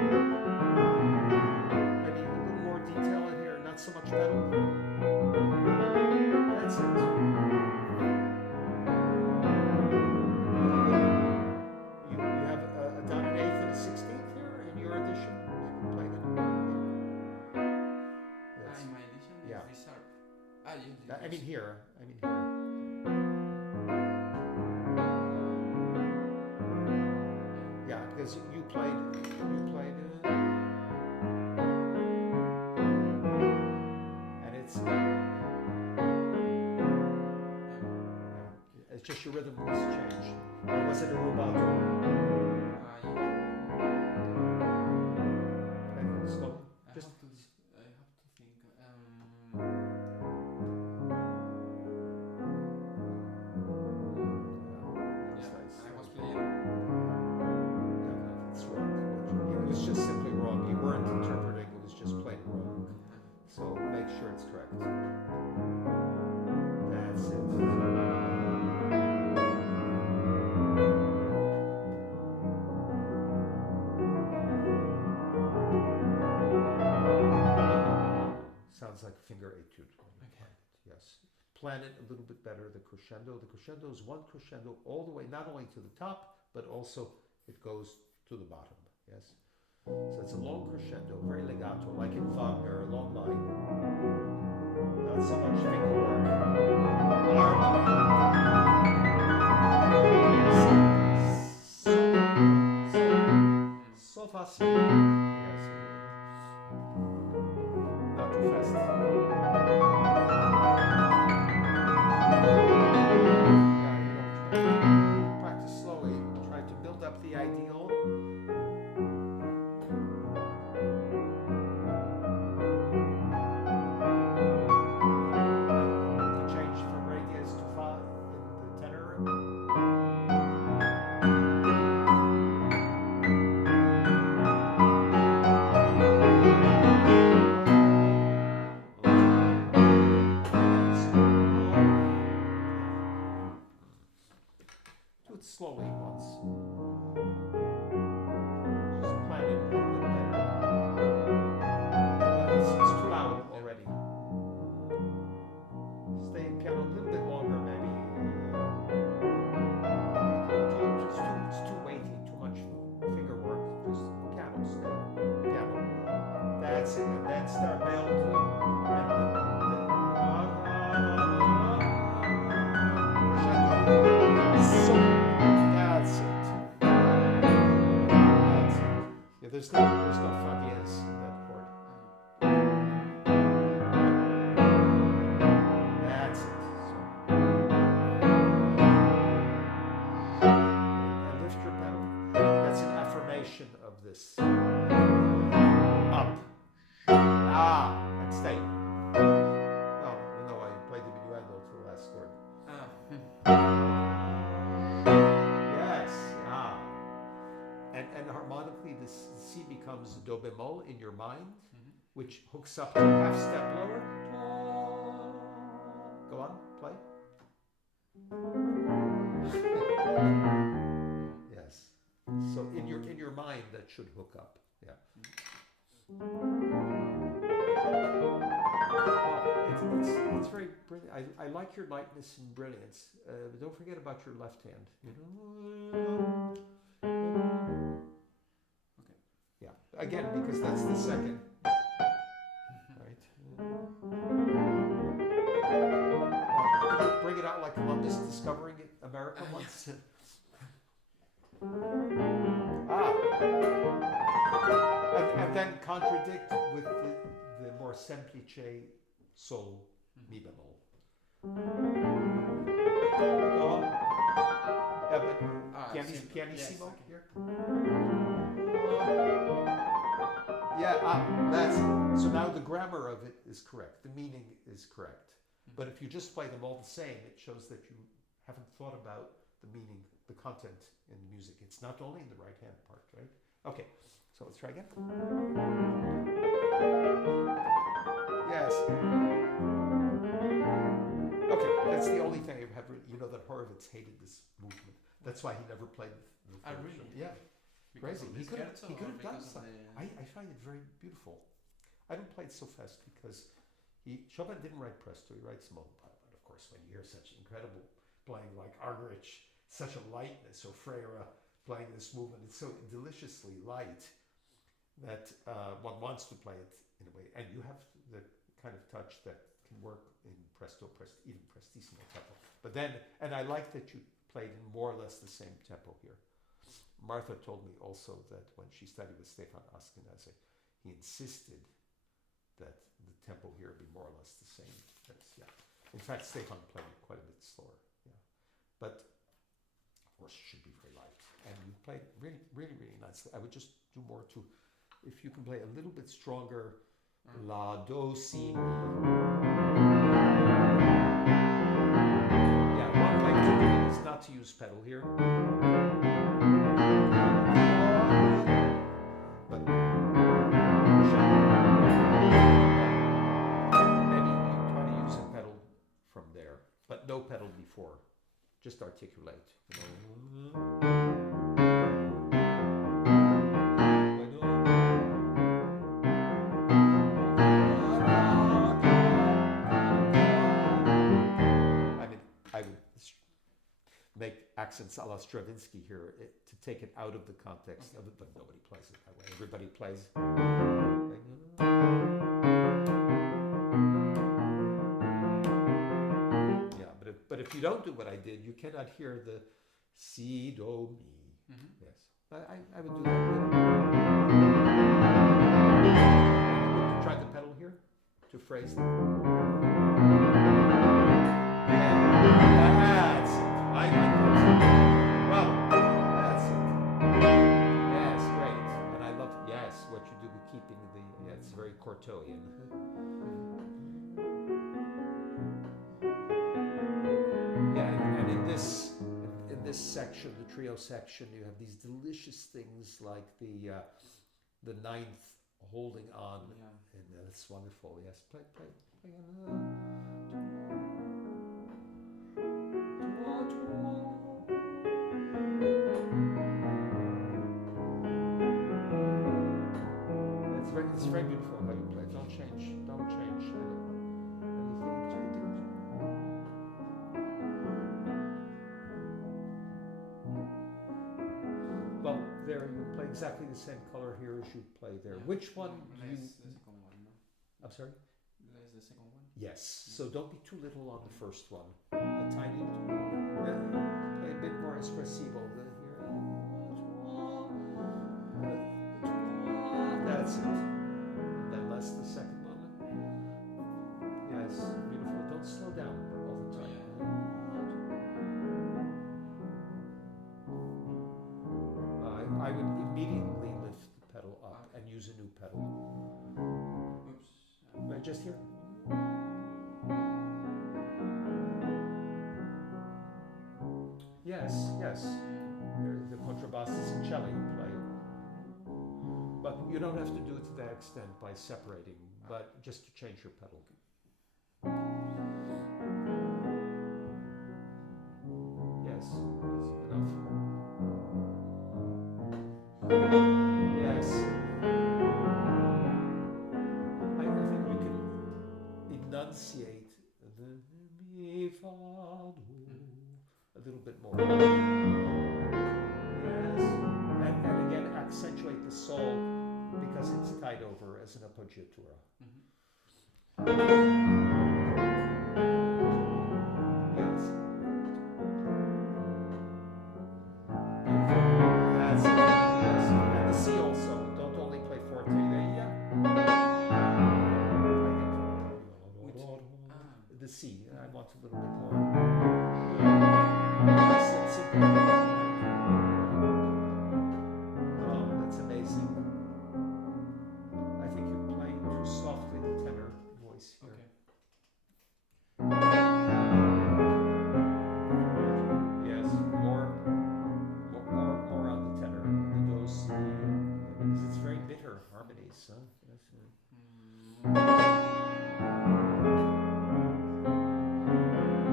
so much pedal. That's it. You have a dotted eighth and a 16th here in your edition. You played it. Yes. In my edition, Yeah. it's reserve. Yes. I mean here. Yeah, because you played. And it's. It's just your rhythm was changed. Or was it a rubato? Slow. I have to think. That's nice. I was playing. It's wrong. It was just simply wrong. You weren't interpreting. It was just plain wrong. So make sure it's correct. That's it. Sounds like finger etude. Okay. Yes. Plan it a little bit better, the crescendo. The crescendo is one crescendo all the way, not only to the top, but also it goes to the bottom. Yes. So it's a long crescendo, very legato, like in Wagner, a long line. Not so much finger work. So facile. Yes. Not too fast. Practice slowly. Try to build up the ideal. To change from radius to fa in the tenor. Do it slowly once. Just plan it a little bit better. It's too loud already. Stay in piano a little bit longer, maybe. It's too weighty, too much finger work. Just piano, stay piano. That's it, and then start build. That's it. Yeah, there's no fa diez in that chord. That's it. And lift your pedal. That's an affirmation of this. Up. And stay. Oh, no, I played the minuendo to the last chord. Yes. And harmonically, this C becomes do bemol in your mind, which hooks up to a half step lower. Go on, play. Yes. So in your mind, that should hook up. Yeah. Well, it's very brilliant. I like your lightness and brilliance. But don't forget about your left hand. You know. Okay. Yeah. Again, because that's the second. Right. Bring it out like Columbus discovering America once. And then contradict with the more semplice sol mi bemol. Go on. Yeah, but pianissimo here. That's it. So now the grammar of it is correct. The meaning is correct. But if you just play them all the same, it shows that you haven't thought about the meaning, the content in the music. It's not only in the right hand part, right? Okay, so let's try again. Yes. Okay, that's the only thing I have. You know that Horowitz hated this movement. That's why he never played the third. Really? Yeah. Crazy. He could have done something. something. I find it very beautiful. I don't play it so fast because Chopin didn't write Presto, he writes Molto. But of course, when you hear such incredible playing like Argerich, such a lightness, or Freire playing this movement, it's so deliciously light that one wants to play it in a way. And you have the kind of touch that can work in Presto, even Prestissimo tempo. But then, and I like that you played in more or less the same tempo here. Martha told me also that when she studied with Stefan Askenazy, he insisted that the tempo here be more or less the same. In fact, Stefan played it quite a bit slower. Yeah. But of course, it should be very light. And you played really, really, really nicely. I would just do more to, if you can play a little bit stronger, La, Do, Si, Mi. Yeah, one way to do it is not to use pedal here. But maybe you try to use a pedal from there, but no pedal before. Just articulate. Make accents a la Stravinsky here to take it out of the context of it, but nobody plays it that way. Everybody plays. Yeah, but if you don't do what I did, you cannot hear the Si, Do, Mi. Yes, I would do that. Try the pedal here to phrase it. That's it. I like that. Well, that's it. Yes, great. And I love, yes, what you do with keeping the, yeah, it's very Cortoian. Yeah, and in this section, the trio section, you have these delicious things like the ninth holding on, and it's wonderful. Yes, play. It's very beautiful how you play. Don't change anything. Well, there you play exactly the same color here as you play there. Which one do you? The second one, no? I'm sorry? That's the second one? Yes. So don't be too little on the first one. A tiny play a bit more espressivo than here. That's it. Then less the second one. Yes, beautiful. Don't slow down all the time. I would immediately lift the pedal up and use a new pedal. Oops. Right, just here. Yes. The contrabasses and cello you play. But you don't have to do it to that extent by separating, but just to change your pedal. Yes, enough. Yes. I think you can enunciate the mi fa do a little bit more. Yes. And again, accentuate the sol because it's tied over as an appoggiatura. Yes. That's it. Yes. And the C also. Don't only play forte there. The C. I want a little bit more. Oh, that's amazing. I think you're playing too softly the tenor voice here. Yes, more on the tenor, the dos, because it's very bitter harmonies, huh? Yes.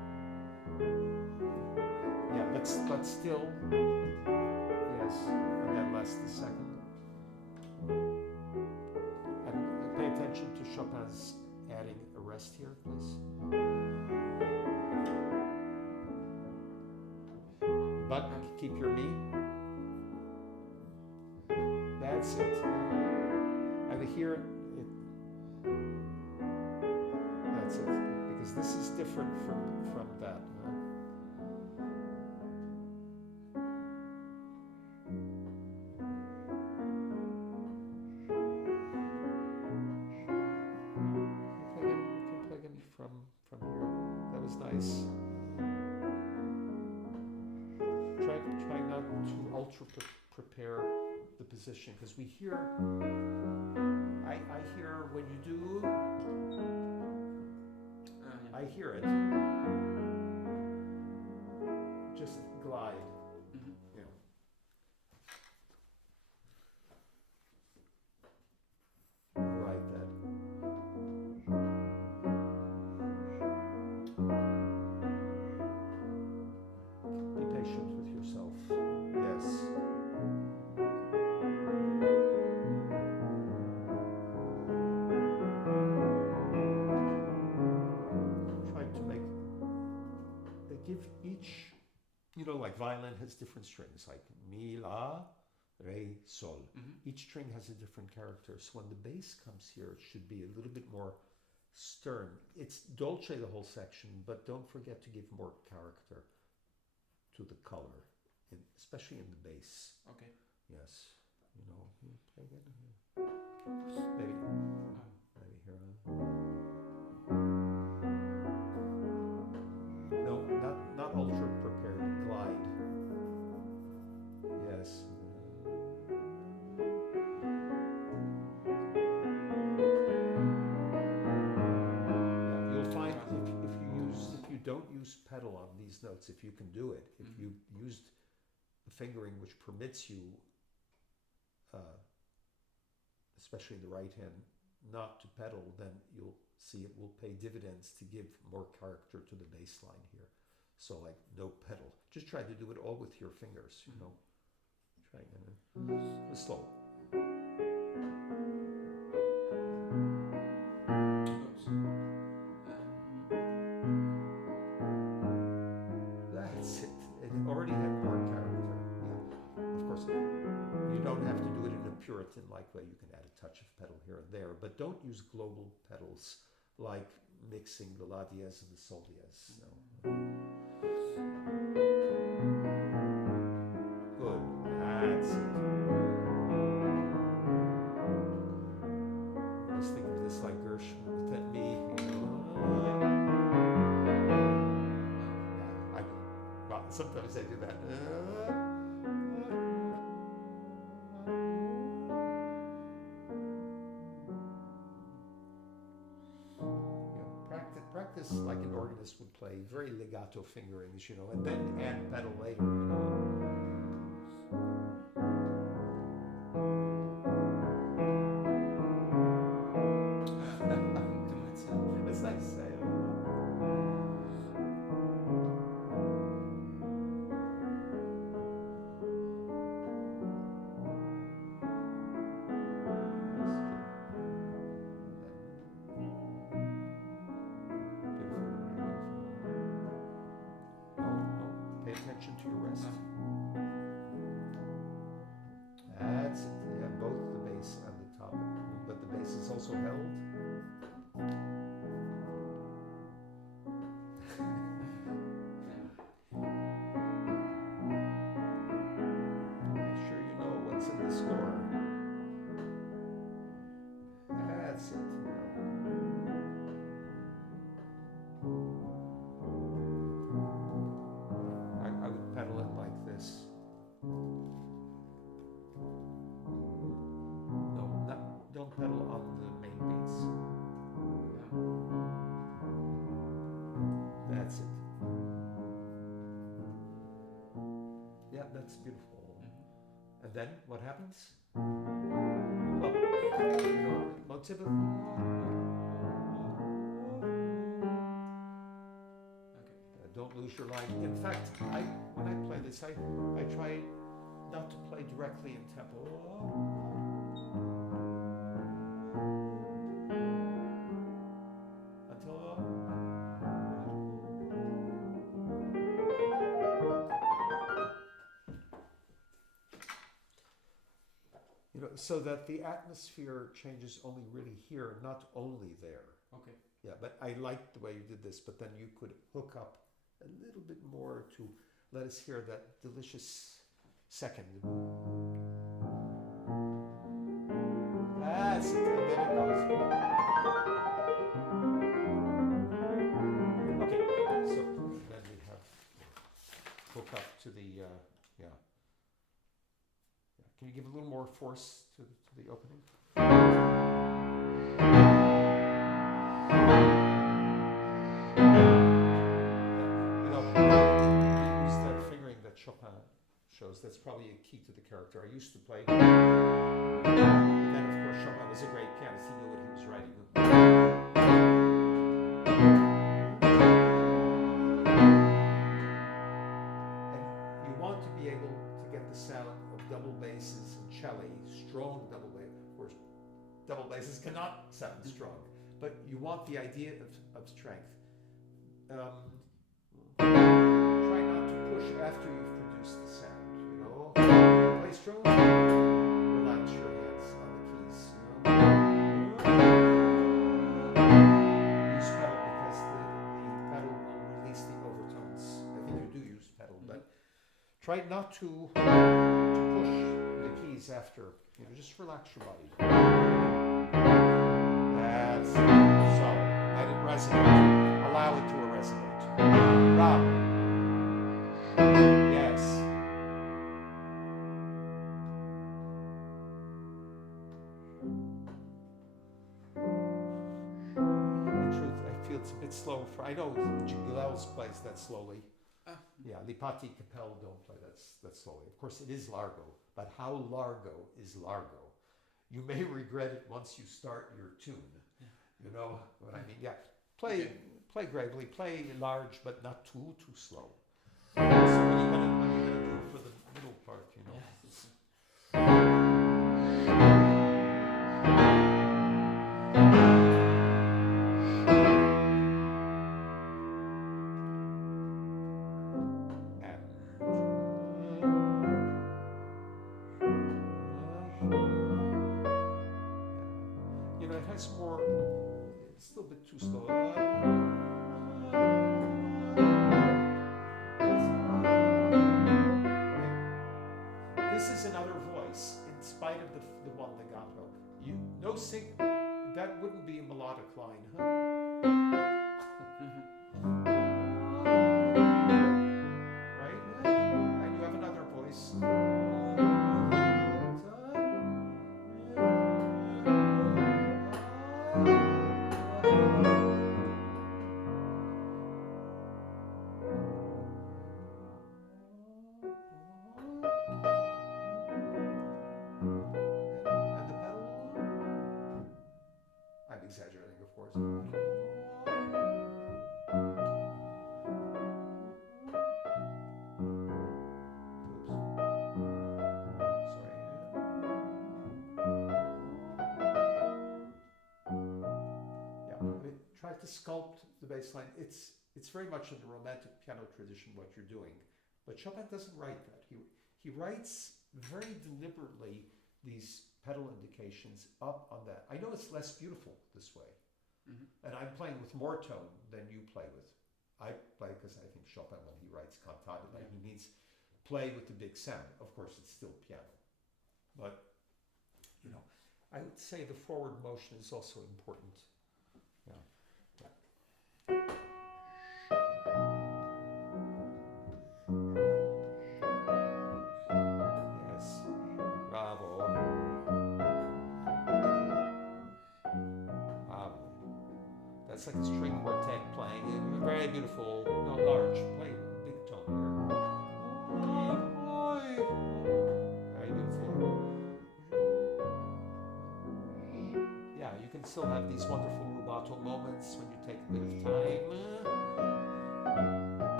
but still, yes, and then less the second. And pay attention to Chopin's adding a rest here, please. But keep your mi. That's it. And here, that's it. Because this is different from that. Huh? Can play again from here. That was nice. Try not to ultra prepare the position, because we hear, I hear when you do, I hear it. Just glide. Mm-hmm. You know. Right then. Be patient with yourself. Yes. Try to make, give each, you know, like violin has different strings, like mi, la, re, sol. Mm-hmm. Each string has a different character. So when the bass comes here, it should be a little bit more stern. It's dolce the whole section, but don't forget to give more character to the color, especially in the bass. Okay. Yes. You know, play again. Maybe here. No, not ultra prepared. Glide. Yes. You'll find if you don't use pedal on these notes, if you can do it, if you used a fingering which permits you, especially in the right hand, not to pedal, then you'll see it will pay dividends to give more character to the bass line here. So like no pedal. Just try to do it all with your fingers, you know. Try slow. That's it. It already had more character. Yeah. Of course, you don't have to do it in a Puritan-like way. You can add a touch of pedal here and there, but don't use global pedals like mixing the La dièse and the Sol dièse. No. Good. That's it. Let's think of this like Gershwin with that me. Well, sometimes I do that. Practice like an organist would play, very legato fingerings, you know, and then add pedal later, you know. It's nice to say. Pay attention to your wrist. That's it. Yeah, both the bass and the top, but the bass is also held. Make sure you know what's in the score. That's it. I would pedal it like this. No, don't pedal on the main beats. That's it. Yeah, that's beautiful. And then what happens? Motive. Don't lose your line. In fact, when I play this, I try not to play directly in tempo. So that the atmosphere changes only really here, not only there. Okay. Yeah, but I liked the way you did this, but then you could hook up a little bit more to let us hear that delicious second. That's it, and then it goes. Okay, so then we have hook up to the, yeah. Can you give a little more force to the opening? Use that fingering that Chopin shows. That's probably a key to the character. I used to play. But then, of course, Chopin was a great pianist. He knew what he was writing. And you want to be able to get the sound of double basses and cello, strong double bass. Of course, double basses cannot sound strong, but you want the idea of strength. Try not to push after you've produced the sound, you know. Play strong, relax your hands on the keys, you know. Use pedal because the pedal will release the overtones. I think you do use pedal, but try not to push the keys after, you know, just relax your body. That's solid. Let it resonate. Allow it to resonate. Rob. Yes. In truth, I feel it's a bit slow. I know Gilels plays that slowly. Yeah, Lipati Capel don't play that slowly. Of course, it is Largo, but how Largo is Largo? You may regret it once you start your tune. You know what I mean? Yeah. Play gravely, play large, but not too slow. So what are you gonna do for the middle part? You know. You know, it has more. It's a little bit too slow. This is another voice, in spite of the one legato. No sync. That wouldn't be a melodic line, huh? Right? And you have another voice. Exaggerating, of course. Oops. Sorry. Yeah, try to sculpt the bass line. It's very much in the romantic piano tradition what you're doing, but Chopin doesn't write that. He writes very deliberately these pedal indications up on that. I know it's less beautiful this way. And I'm playing with more tone than you play with. I play because I think Chopin, when he writes cantata, he needs play with the big sound. Of course, it's still piano. But, you know, I would say the forward motion is also important. Yeah. Yes. Bravo. That's like a string quartet playing. Very beautiful, not large. Play big tone here. Very beautiful. Yeah, you can still have these wonderful rubato moments when you take a bit of time.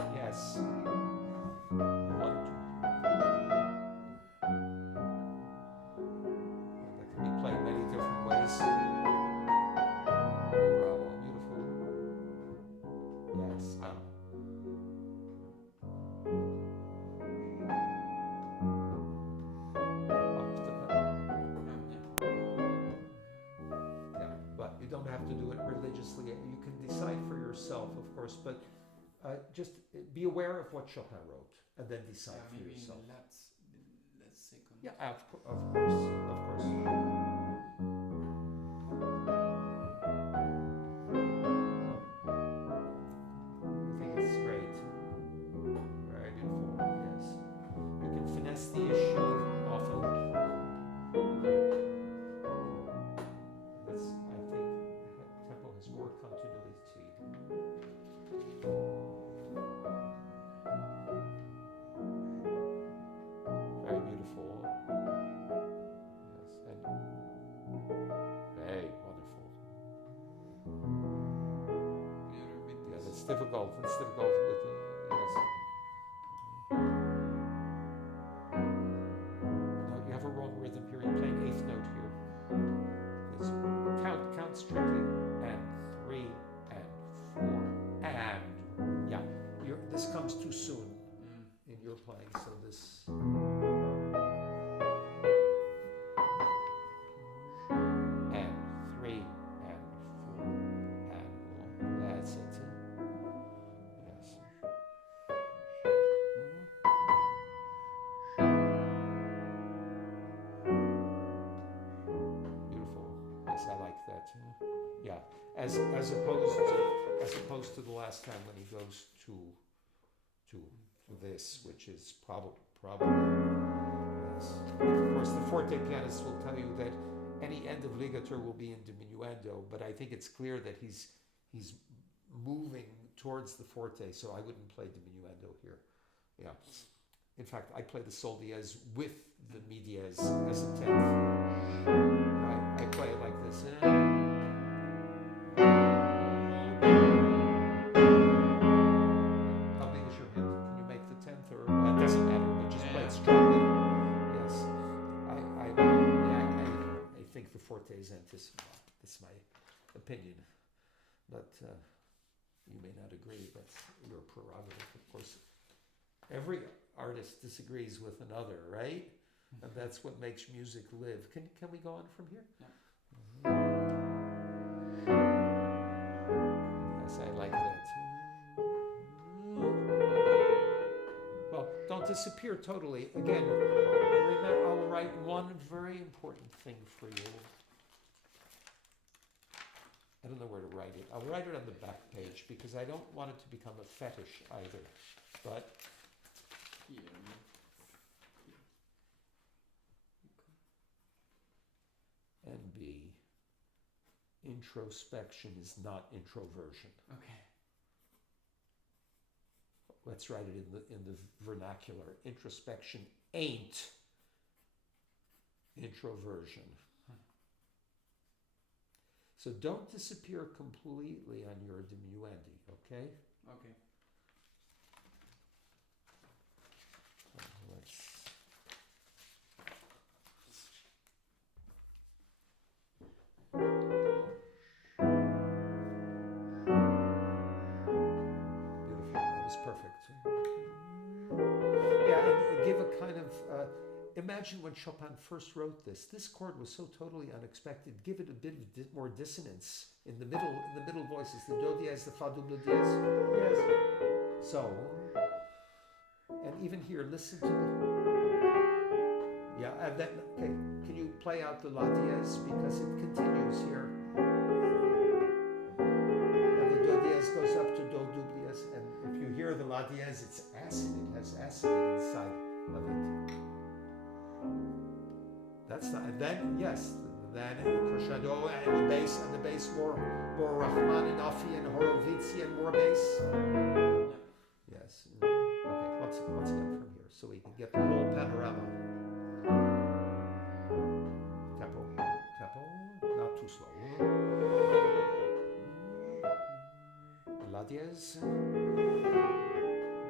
Yes. That can be played many different ways. Bravo, beautiful. Yes. But you don't have to do it religiously. You can decide for yourself, of course, but just be aware of what Chopin wrote and then decide for yourself. Let's second. Yeah, of course. I think it's great. Very beautiful, yes. You can finesse the issue often. That's, I think, tempo has more continuity. Very beautiful. Yes, and very wonderful. Yeah, that's difficult. It's difficult with the, yes. No, you have a wrong rhythm here. You're playing eighth note here. It's count strictly, and 3 and 4 and yeah. This comes too soon in your playing, so this. And 3 and 4 and 1. That's it. Yes. Beautiful. Yes, I like that. Yeah, as opposed to the last time when he goes to this, which is probably yes. Of course, the forte pianist will tell you that any end of ligature will be in diminuendo, but I think it's clear that he's moving towards the forte, so I wouldn't play diminuendo here. Yeah. In fact, I play the sol diez with the mi diez as a 10th. I play it like this. How big is your hand? Can you make the 10th, or it doesn't matter, but just play it strongly. Yes. I think the forte is antissimo. That's my opinion. But you may not agree. That's your prerogative, of course. Every artist disagrees with another, right? And that's what makes music live. Can we go on from here? Yeah. Yes, I like that. Well, don't disappear totally. Again, remember, I'll write one very important thing for you. I don't know where to write it. I'll write it on the back page because I don't want it to become a fetish either. But here. NB, introspection is not introversion. Okay. Let's write it in the vernacular. Introspection ain't introversion. So don't disappear completely on your diminuendi, okay? Okay. Beautiful. That was perfect. Yeah, and give a kind of imagine when Chopin first wrote this. This chord was so totally unexpected. Give it a bit more dissonance in the middle voices. The do diez, the fa double diez. Yes. So, and even here, listen to the. Yeah, and then okay. Can you play out the la diez because it continues here, and the do diez goes up to do double diez, and if you hear the la diez, it's acid. It has acid inside of it. That's not, and then yes, then crescendo and the bass more Rachmaninoff and Horowitz and more bass. Yes. Okay. Let's get from here so we can get the whole panorama. Tempo, not too slow. La diez.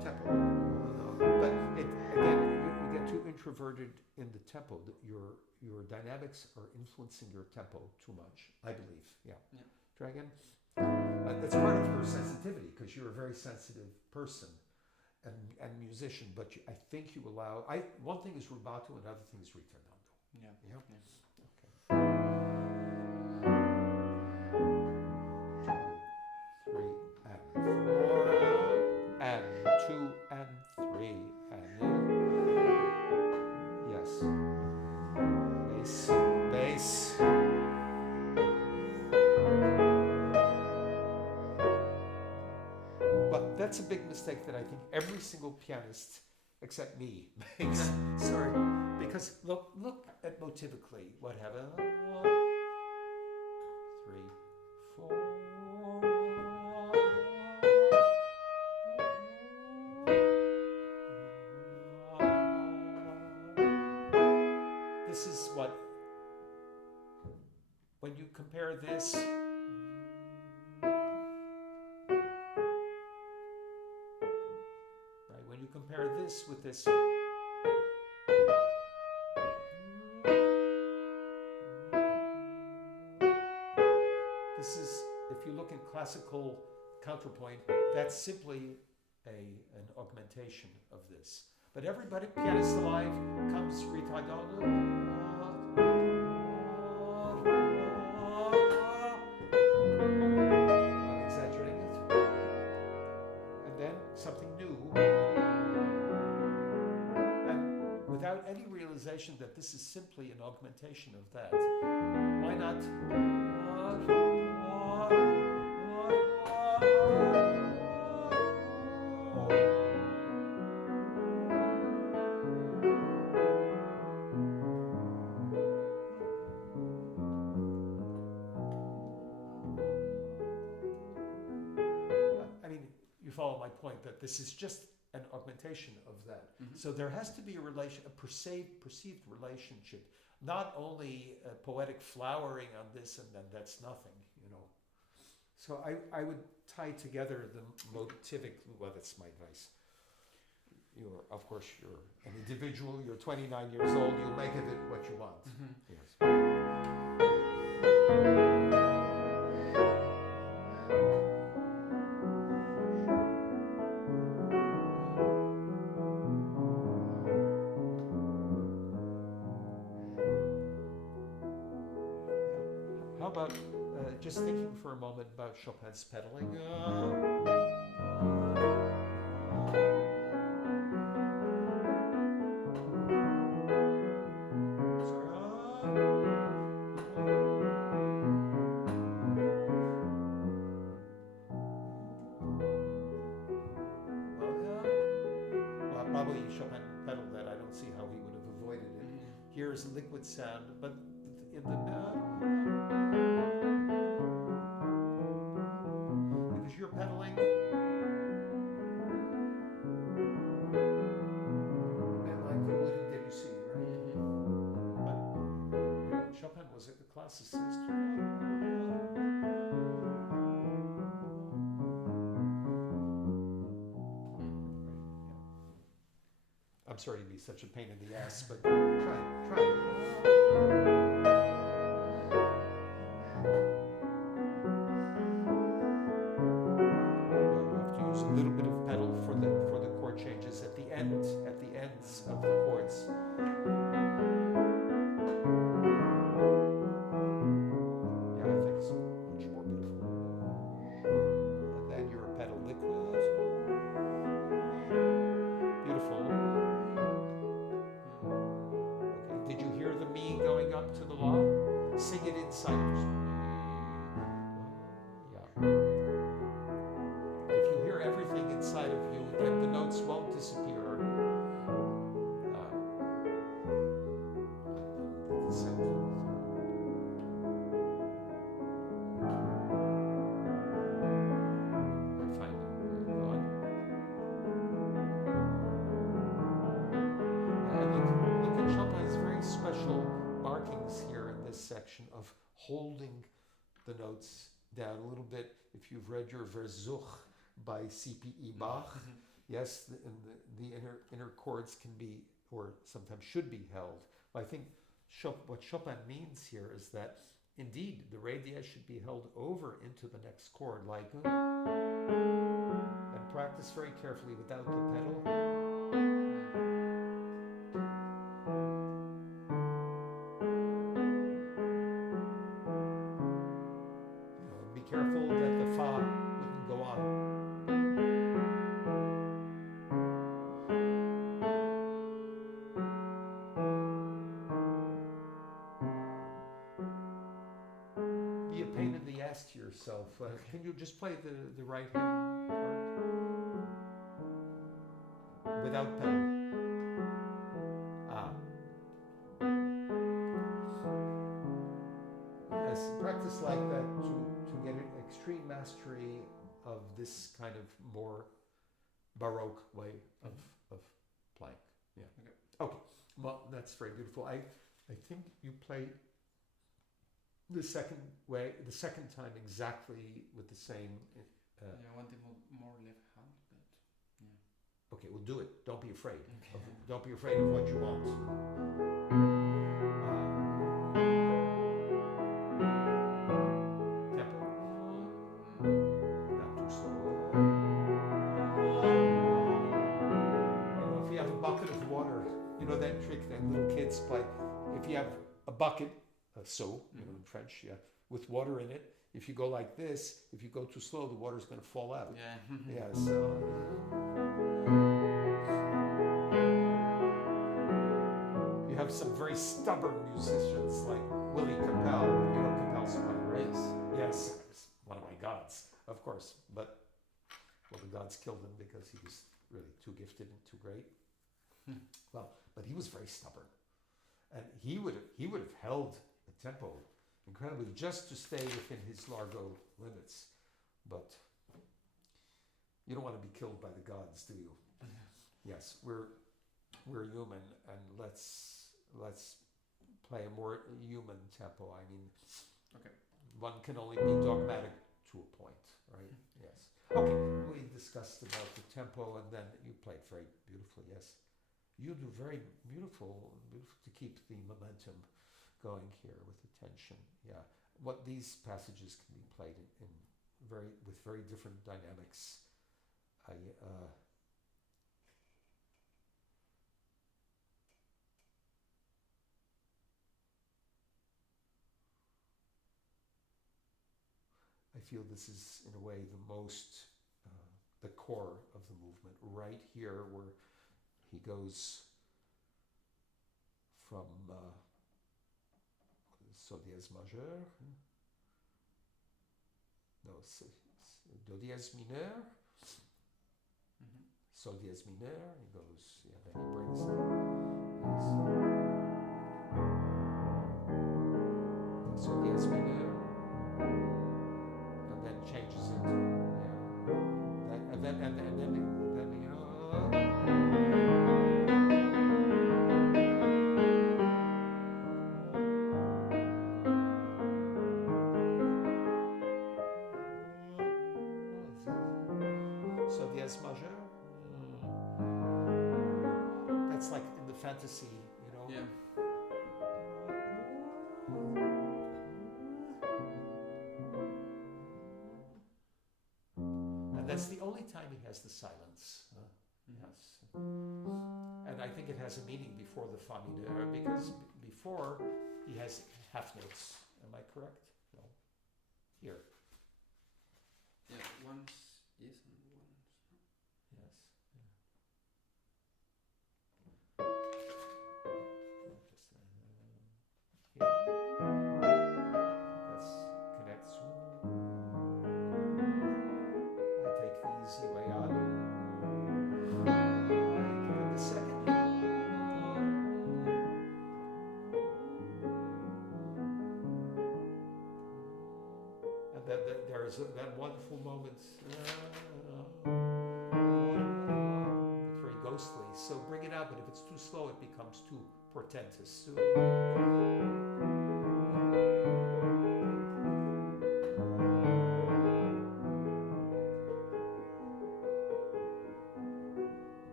tempo. But again, you get too introverted in the tempo. That your dynamics are influencing your tempo too much, I believe. Yeah. Try again. That's part of your sensitivity because you're a very sensitive person and musician. But I think you allow. One thing is rubato, another thing is ritardando. Yeah. Okay. 2 and 3 and 4 and 2 and 3 and yes. Bass. But that's a big mistake that I think every single pianist except me makes. Sorry, because look at motivically what happened. 3, 4. This is what, when you compare this, right, when you compare this with this, this is, if you look at classical counterpoint, that's simply an augmentation of this. But everybody, pianist alive, comes ritardando. I'm exaggerating it. And then something new. And without any realization that this is simply an augmentation of that, why not? Follow my point that this is just an augmentation of that. So there has to be a perceived relationship, not only a poetic flowering on this and then that's nothing, So I would tie together the motivic. Well, that's my advice. Of course, you're an individual. You're 29 years old. You'll make of it what you want. Yes. How about just thinking for a moment about Chopin's pedaling? Well, probably Chopin pedaled that. I don't see how he would have avoided it. Here's liquid sound, but in the because you're pedaling a bit like you would in Debussy, right? But Chopin was a classicist. I'm sorry to be such a pain in the ass, but try it. A little bit of pedal for the chord changes at the ends of the chords. Yeah, I think it's much more beautiful. And then your pedal liquid. Beautiful. Okay, did you hear the mi going up to the la? Sing it inside. Inside of you, and the notes won't disappear. I find it very good. And look at Chopin's very special markings here in this section of holding the notes down a little bit. If you've read your Versuch by C.P.E. Bach, Yes, the inner chords can be, or sometimes should be held. I think what Chopin means here is that indeed the re diez should be held over into the next chord, like, and practice very carefully without the pedal. Be careful that the fa wouldn't go on. Be a pain in the ass to yourself. Can you just play the right hand part? Without pedal. Yes, practice like that to get an extreme mastery of this kind of more Baroque way of playing. Yeah. Okay. Well, that's very beautiful. I think you play the second time exactly with the same. I wanted more left hand, but yeah. Okay, well, do it. Don't be afraid. Okay. Don't be afraid of what you want. Tempo. Not too slow. If you have a bucket of water, that trick that little kids play. If you have a bucket, in French, with water in it. If you go like this, if you go too slow, the water's going to fall out. Yeah. Yeah. So. You have some very stubborn musicians like Willie Capel. You know Capel's playing, right? Yes. Yes. One of my gods, of course. But the gods killed him because he was really too gifted and too great. But he was very stubborn, and he would have held the tempo incredibly just to stay within his Largo limits. But you don't want to be killed by the gods, do you? Yes, we're human, and let's play a more human tempo. I mean, okay. One can only be dogmatic to a point, right? Yes. Okay, we discussed about the tempo, and then you played very beautifully. Yes, you do very beautiful to keep the momentum going here with the tension. Yeah, what these passages can be played with very different dynamics. I feel this is, in a way, the core of the movement, right here where he goes from So dièse majeur, Do dièse mineur, So dièse mineur, he goes, then he brings So dièse mineur, and then changes it, and then So dièse majeur. That's like in the fantasy, Yeah. And that's the only time he has the silence. Yes. And I think it has a meaning before the fa mineur, because before he has half notes. Am I correct? No. Here. Yeah, once yes and once no. Yes. That's connects. I take the easy way out. And the second. And then there is that wonderful moment. It's very ghostly. So bring it out, but if it's too slow, it becomes too portentous.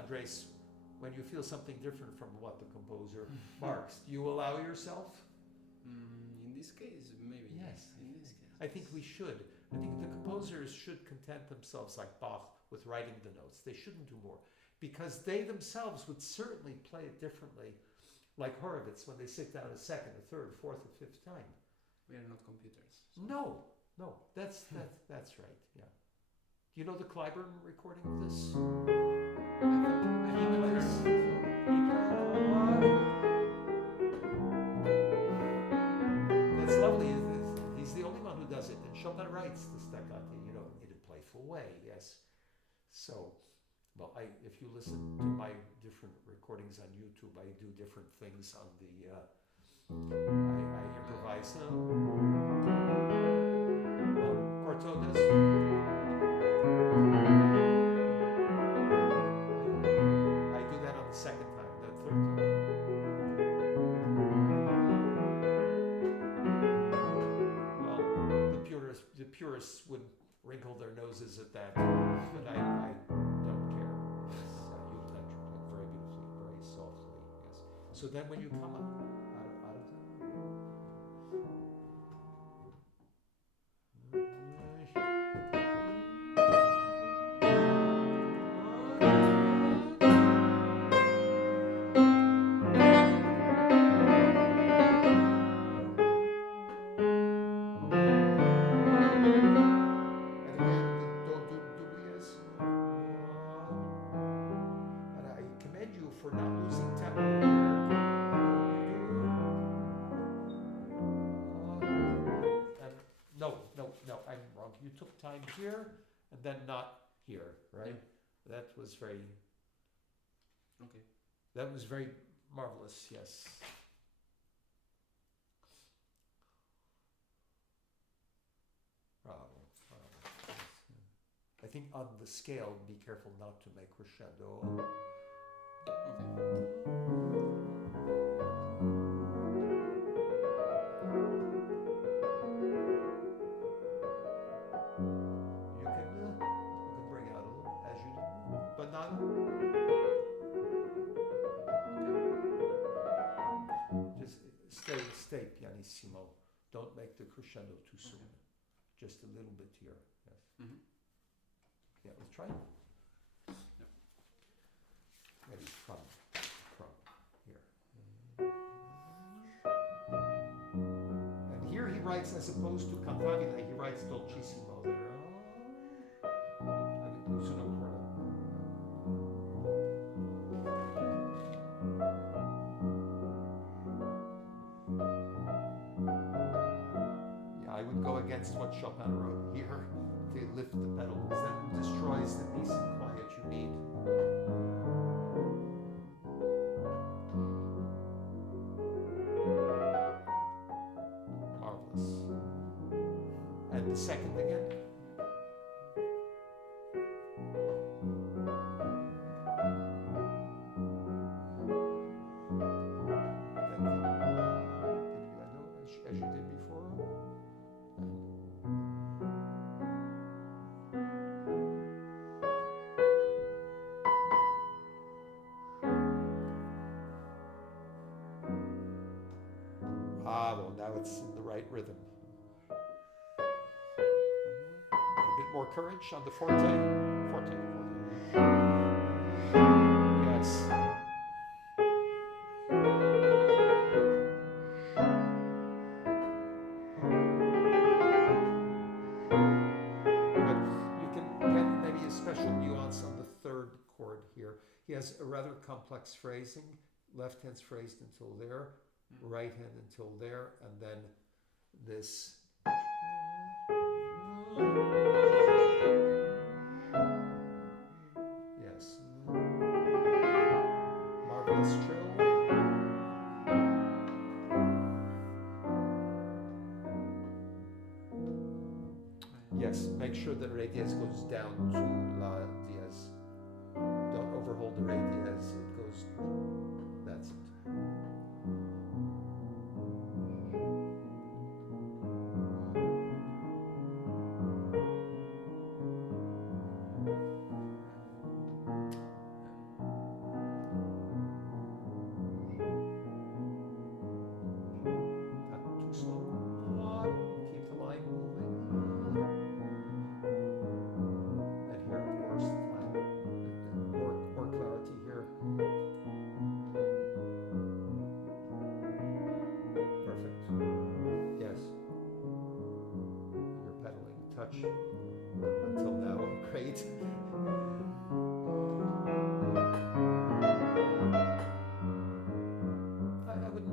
Andrés, when you feel something different from what the composer marks, do you allow yourself? In this case, maybe. Yes. In this case. I think we should. I think the composers should content themselves, like Bach, with writing the notes. They shouldn't do more. Because they themselves would certainly play it differently, like Horowitz, when they sit down a second, a third, fourth, or fifth time. We are not computers. So. No, that's right, yeah. Do you know the Clyburn recording of this? I think that's lovely. He's the only one who does it. And Chopin writes the staccati, in a playful way, yes. So, well, if you listen to my different recordings on YouTube, I do different things on the, I improvise. Cortot does. I do that on the second time, the third time. Well, the purists would wrinkle their noses at that, but I don't care. You let your play very beautifully, very softly. Yes. So then, when you come out of the you took time here and then not here, right? Yeah. That was very marvelous, yes. Bravo. I think on the scale, be careful not to make crescendo. Stay pianissimo. Don't make the crescendo too soon. Just a little bit here. Yes. Yeah, let's try it. Yep. Maybe from here. And here he writes, as opposed to cantabile, he writes dolcissimo there. Against what Chopin wrote here to lift the pedal, because that destroys the peace and quiet you need. Marvelous. And the second again. As you did before. Well, now it's in the right rhythm. A bit more courage on the forte. Yes. But you can get maybe a special nuance on the third chord here. He has a rather complex phrasing. Left hand's phrased until there. Right hand until there, and then this. Yes. Marvelous trill. Yes, make sure that re diez goes down to la diez. Don't overhold the re diez, it goes, that's it.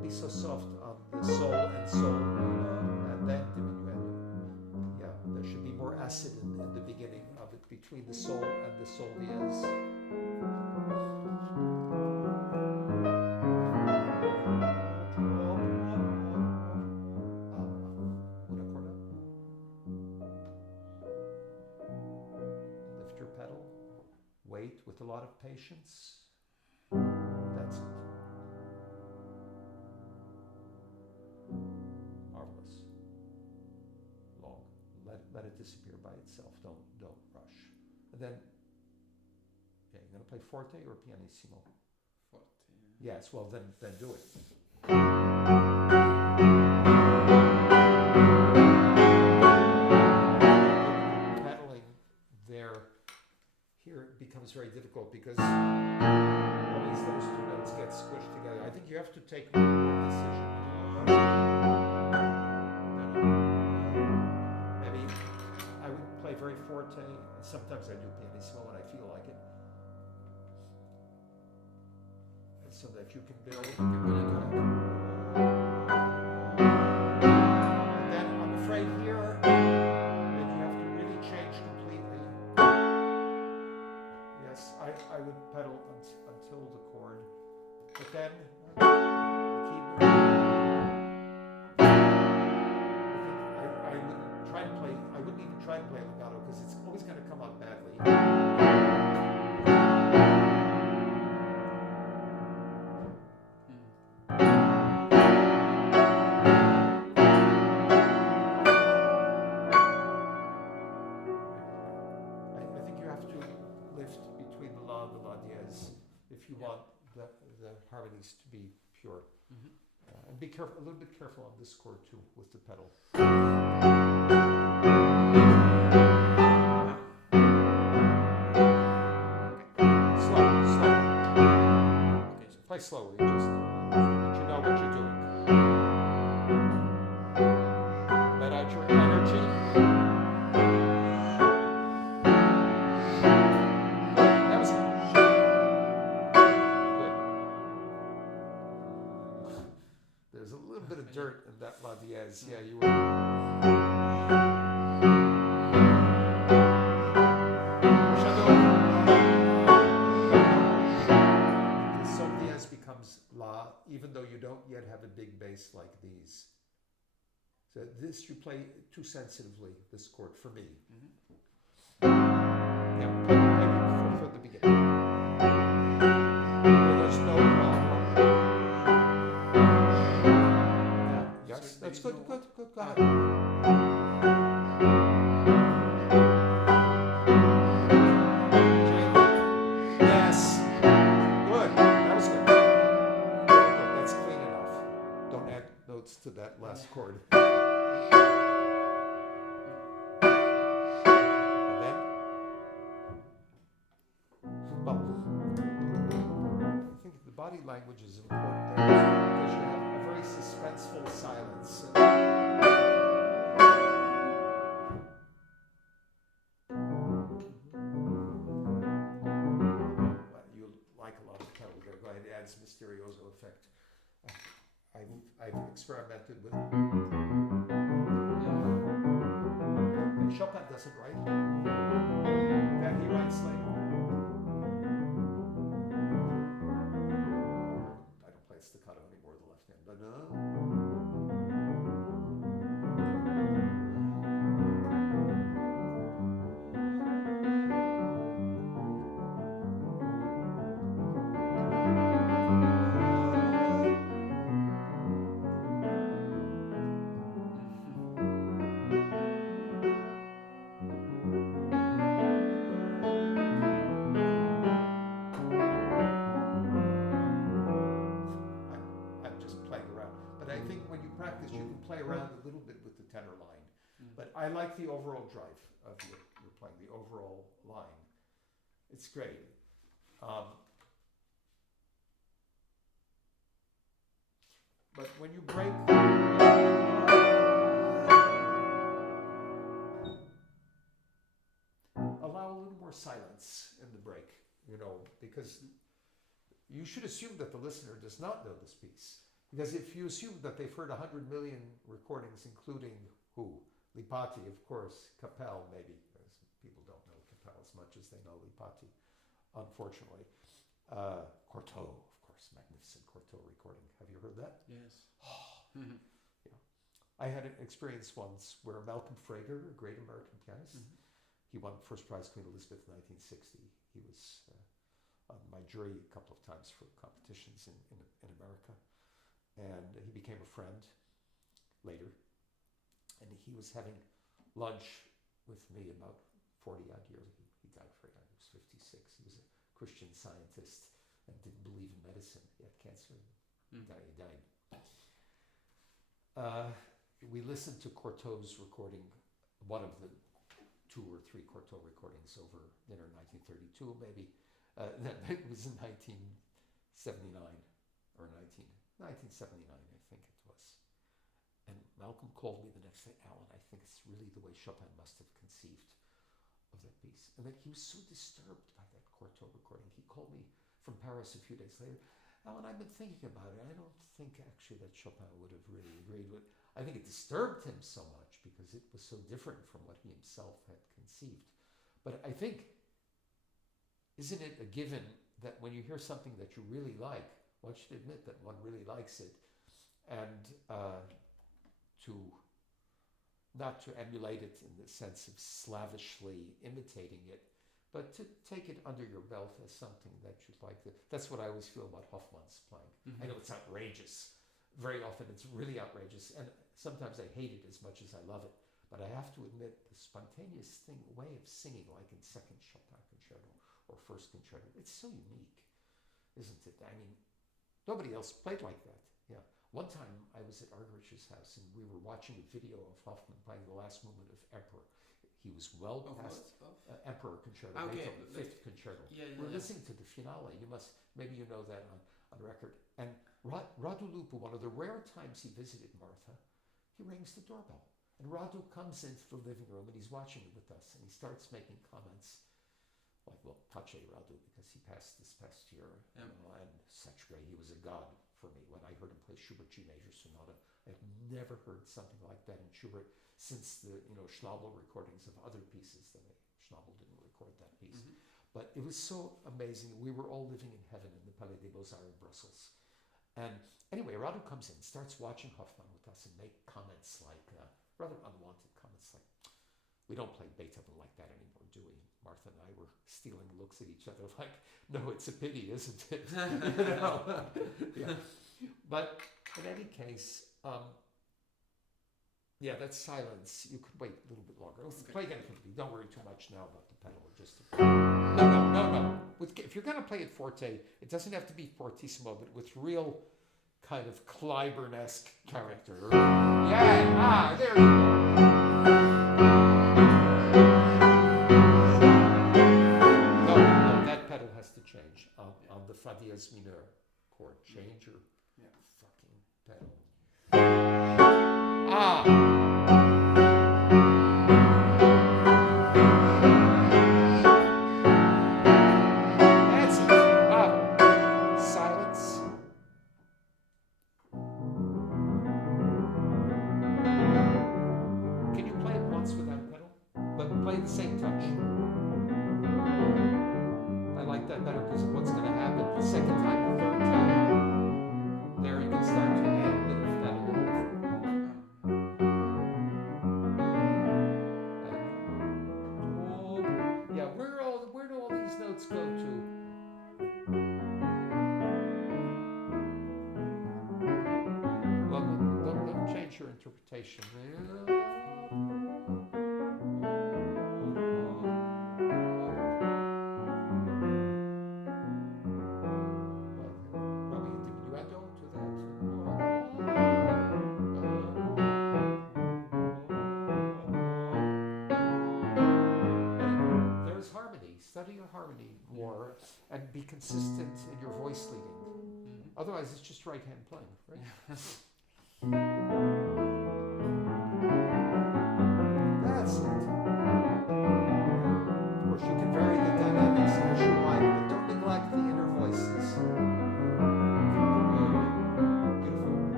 be so soft on the sol and sol, and then diminuendo. Yeah, there should be more acid in the beginning of it, between the sol and the sol diez. Una corda. Lift your pedal. Wait with a lot of patience. That's it. Marvelous. Long. Let it disappear by itself. Don't rush. And then, okay, you're gonna play forte or pianissimo? Forte. Yes. Well, then do it. Pedaling there. Here it becomes very difficult because always those two notes get squished together. I think you have to take more decision. Maybe I would play very forte, and sometimes I do pianissimo when I feel like it, so that you can build. And then I'm afraid here that you have to really change completely. Yes, I would pedal until the chord, but then keep. I wouldn't even try to play legato because it's always going to come out badly. I think you have to lift between the la and the la diez if you want the harmonies to be pure. And be careful, a little bit careful on this chord too with the pedal. Play slowly, just so that you know what you're doing. Let out your energy. That was good. There's a little bit of dirt in that la diez. Yeah, you were. Becomes la, even though you don't yet have a big bass like these. So this you play too sensitively, this chord, for me. Yeah, play for the beginning. Well, there's no problem. Yeah, yes, that's good, go ahead. To that last chord. And then, well, I think the body language is important there because you have a very suspenseful silence. You like a lot of pedal there. Go ahead, it adds Mysterioso effect. I've experimented with. And Chopin does it right. That he writes like. I don't play staccato anymore, the left hand. But practice, you can play around a little bit with the tenor line. But I like the overall drive of your playing, the overall line. It's great. But when you break, allow a little more silence in the break, because you should assume that the listener does not know this piece. Because if you assume that they've heard 100 million recordings, including who? Lipati, of course, Capel, maybe. People don't know Capel as much as they know Lipati, unfortunately. Cortot, of course, magnificent Cortot recording. Have you heard that? Yes. Yeah. I had an experience once where Malcolm Frager, a great American pianist, he won first prize Queen Elizabeth in 1960. He was on my jury a couple of times for competitions in America. And he became a friend later. And he was having lunch with me about 40 odd years. He died very young. He was 56. He was a Christian scientist and didn't believe in medicine. He had cancer. He died. We listened to Cortot's recording, one of the 2 or 3 Cortot recordings over dinner in 1932, maybe. It was in 1979 or 1979, I think it was. And Malcolm called me the next day, Alan, I think it's really the way Chopin must have conceived of that piece. And then he was so disturbed by that Cortot recording. He called me from Paris a few days later. Alan, I've been thinking about it. I don't think actually that Chopin would have really agreed with it. I think it disturbed him so much because it was so different from what he himself had conceived. But I think, isn't it a given that when you hear something that you really like, one should admit that one really likes it, and not to emulate it in the sense of slavishly imitating it, but to take it under your belt as something that you'd like to. That's what I always feel about Hofmann's playing. I know it's outrageous. Very often it's really outrageous, and sometimes I hate it as much as I love it. But I have to admit, the spontaneous way of singing, like in Second Chopin Concerto or First Concerto, it's so unique, isn't it? I mean, nobody else played like that. Yeah. One time I was at Argerich's house and we were watching a video of Hofmann playing the last movement of Emperor. He was well past Emperor Concerto, Beethoven, the 5th Concerto. We're listening to the finale. Maybe you know that on record. And Radu Lupu, one of the rare times he visited Martha, he rings the doorbell. And Radu comes into the living room and he's watching it with us and he starts making comments like, well, Pace Radu, because he passed this past year, and such great. He was a god for me. When I heard him play Schubert G major sonata, I've never heard something like that in Schubert since the Schnabel recordings of other pieces. Schnabel didn't record that piece. But it was so amazing. We were all living in heaven in the Palais des Beaux-Arts in Brussels. And anyway, Radu comes in, starts watching Hofmann with us and make comments like, rather unwanted comments like, we don't play Beethoven like that anymore, do we? Martha and I were stealing looks at each other like, no, it's a pity, isn't it? Yeah. But in any case, that silence, you could wait a little bit longer. Let's play again quickly. Don't worry too much now about the pedal. No. If you're going to play it forte, it doesn't have to be fortissimo, but with real kind of Clyburn-esque character. Yeah, there you go. No, that pedal has to change on the fa dièse mineur chord. Change your fucking pedal. That's it. Silence. Can you play it once without a pedal? But play the same touch. I like that better because what's going to happen the second time, the third time, there you can start to add a bit of pedal. Where do all these notes go to? Well, don't change your interpretation. Study your harmony more and be consistent in your voice leading. Otherwise, it's just right hand playing, right? That's it. Of course, you can vary the dynamics as you like, but don't neglect the inner voices. Beautiful.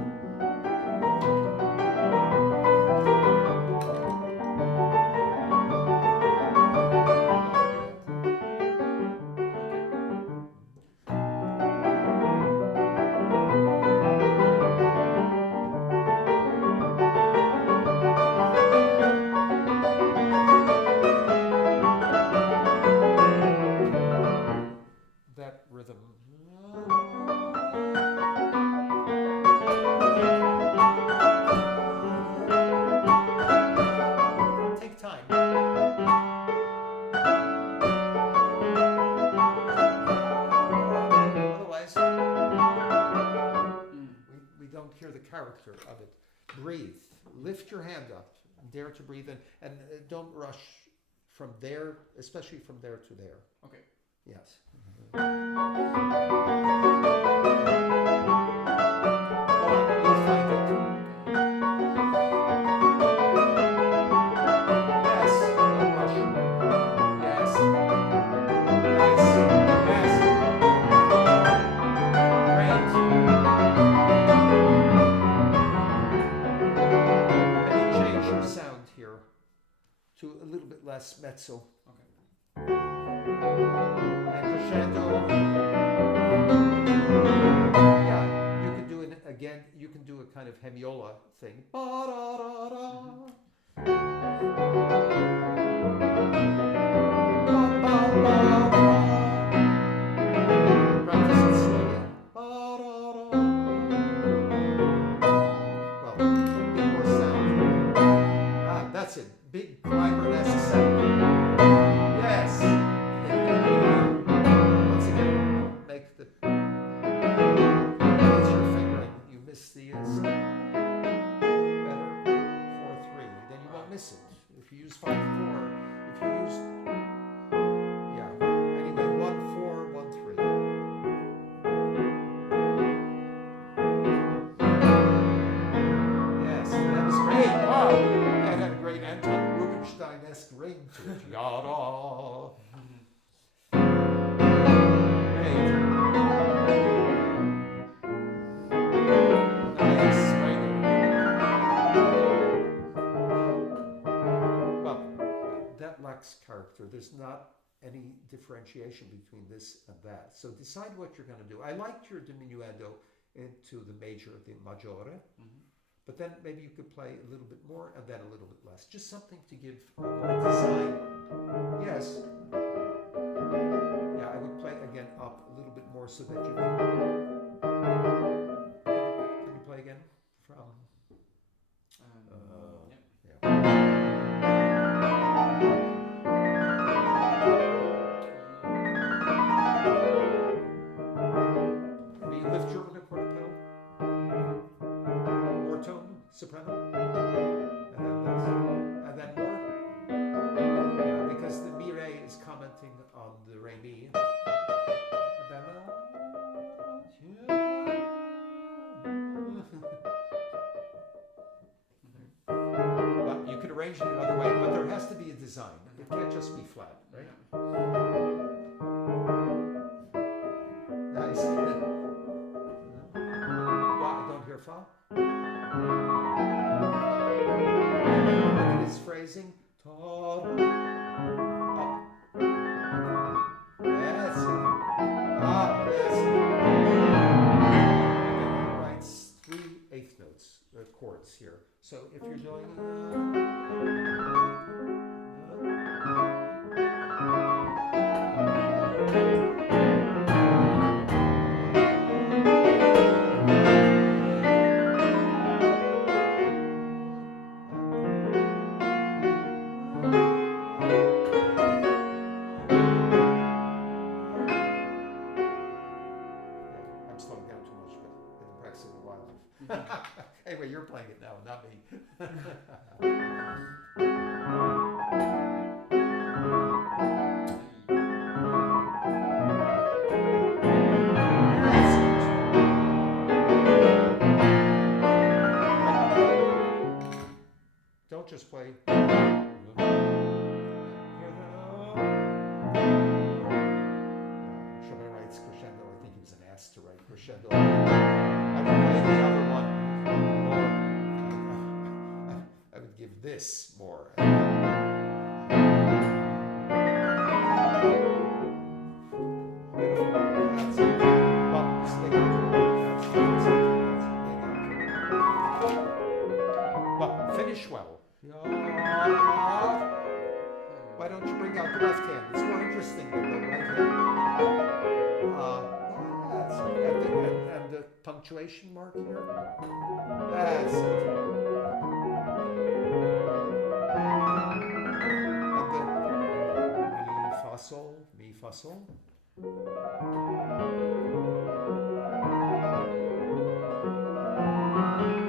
character of it. Breathe. Lift your hand up. Dare to breathe, and don't rush from there, especially from there to there. Okay. Yes. You'll find it. Yes. Don't rush. Yes. Nice. Yes. Great. Maybe change your sound here to a little bit less mezzo. Okay. And crescendo. Yeah, you can do it again. You can do a kind of hemiola thing. Ba-da-da-da. Ba-ba-ba-ba. Practice it slowly. Ba-da-da. Well, get more sound. That's it. Big climber-esque sound. Yes. Once again, make the. It's your fingering. You miss the better 4-3. Then you won't miss it. If you use 5-4, if you use anyway 1-4, 1-3. Yes, that was great. Wow, that had a great Anton Rubinstein-esque ring to it. Yada. Character. There's not any differentiation between this and that. So decide what you're going to do. I liked your diminuendo into the major, the maggiore, but then maybe you could play a little bit more and then a little bit less. Just something to give more design. Yes. Yeah, I would play again up a little bit more so that you can. Can you play again from? Soprano, and then more. Yeah, because the mi re is commenting on the re mi. But you could arrange it another way, but there has to be a design. It can't just be flat, right? Nice. Well, I don't hear fa. His phrasing. Up. Yes. Yes. And then he writes 3/8 notes, chords here. So if you're doing. Anyway, you're playing it now, not me. Don't just play. Chopin writes crescendo. I think he was an ass to write crescendo. I would play the other one. I would give this more. Well, finish well. Why don't you bring out the left hand? It's more interesting than the right hand. That's it. And the punctuation mark here. That's it. Mi fa sol.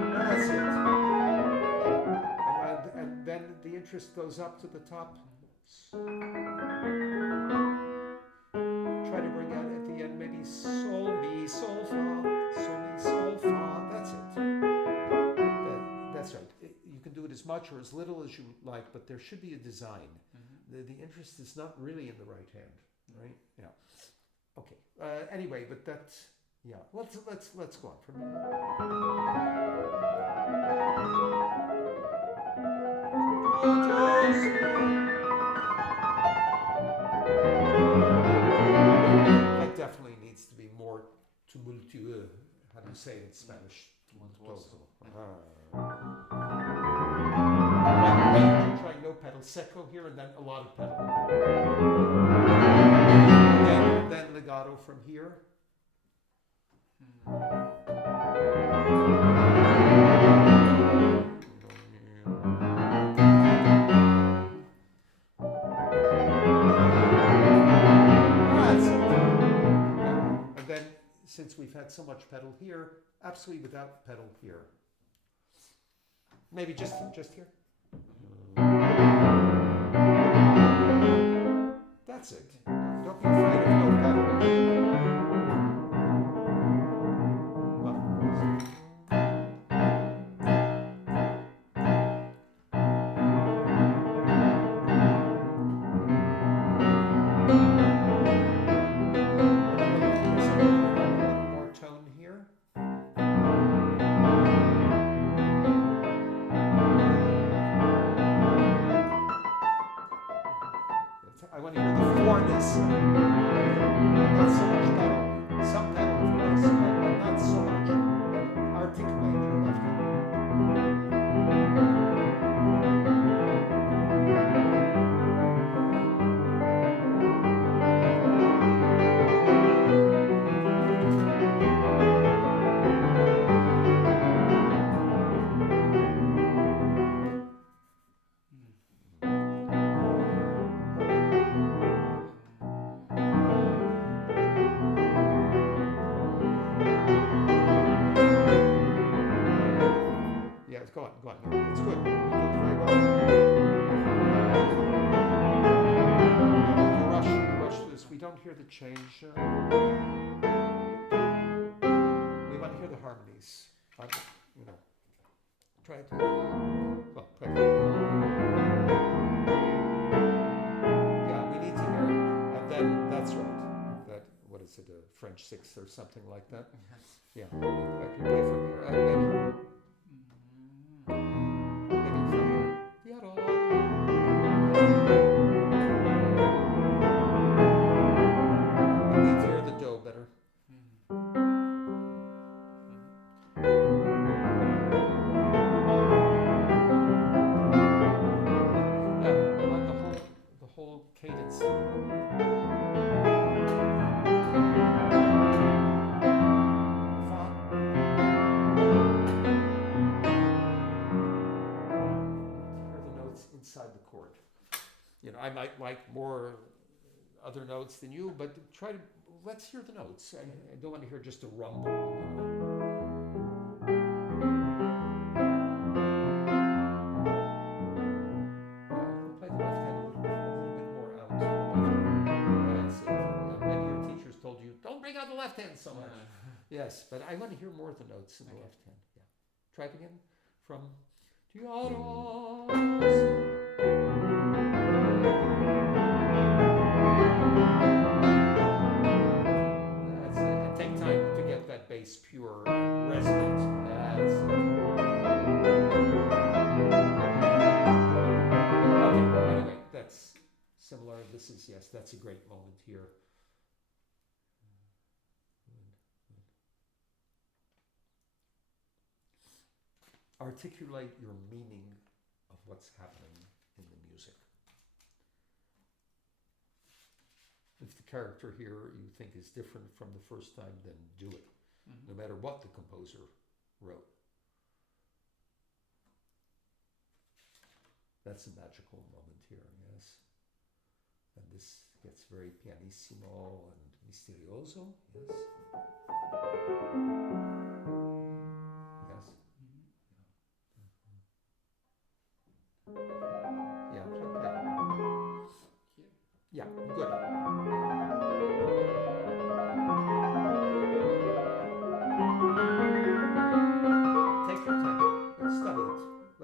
interest goes up to the top. Try to bring out at the end maybe sol, mi, sol, fa, sol, mi, sol, fa. That's it. That's right. You can do it as much or as little as you like, but there should be a design. The interest is not really in the right hand, right? Yeah. Okay. Anyway, but that's yeah. Let's go on from here. That definitely needs to be more tumultueux. How do you say it in Spanish? Tumultuoso. Try no pedal secco here and then a lot of pedal. Then legato from here. And then since we've had so much pedal here, absolutely without pedal here. Maybe just here. That's it. Don't be afraid of no pedal. More tone here. I want to hear the fourness. Not so much pedal. Some pedal, of course, but not so much. Articulate your left hand. Go on. It's good. You do it very well. You rush this. We don't hear the change. We want to hear the harmonies. Try it. Well, yeah, we need to hear it. And then, that's right. That, what is it, a French sixth or something like that? Yeah. I can play from here. Maybe. I might like more other notes than you, but let's hear the notes. I don't want to hear just a rumble. Play the left hand a little bit more out. That's it. Maybe your teachers told you, don't bring out the left hand so much. Yes, but I want to hear more of the notes in the left hand. Yeah. Try it again from That's it. And take time to get that bass pure and resonant. That's it. Okay, anyway, that's similar. That's a great moment here. Articulate your meaning of what's happening in the music. If the character here you think is different from the first time, then do it, no matter what the composer wrote. That's a magical moment here, yes. And this gets very pianissimo and misterioso, yes. Yes.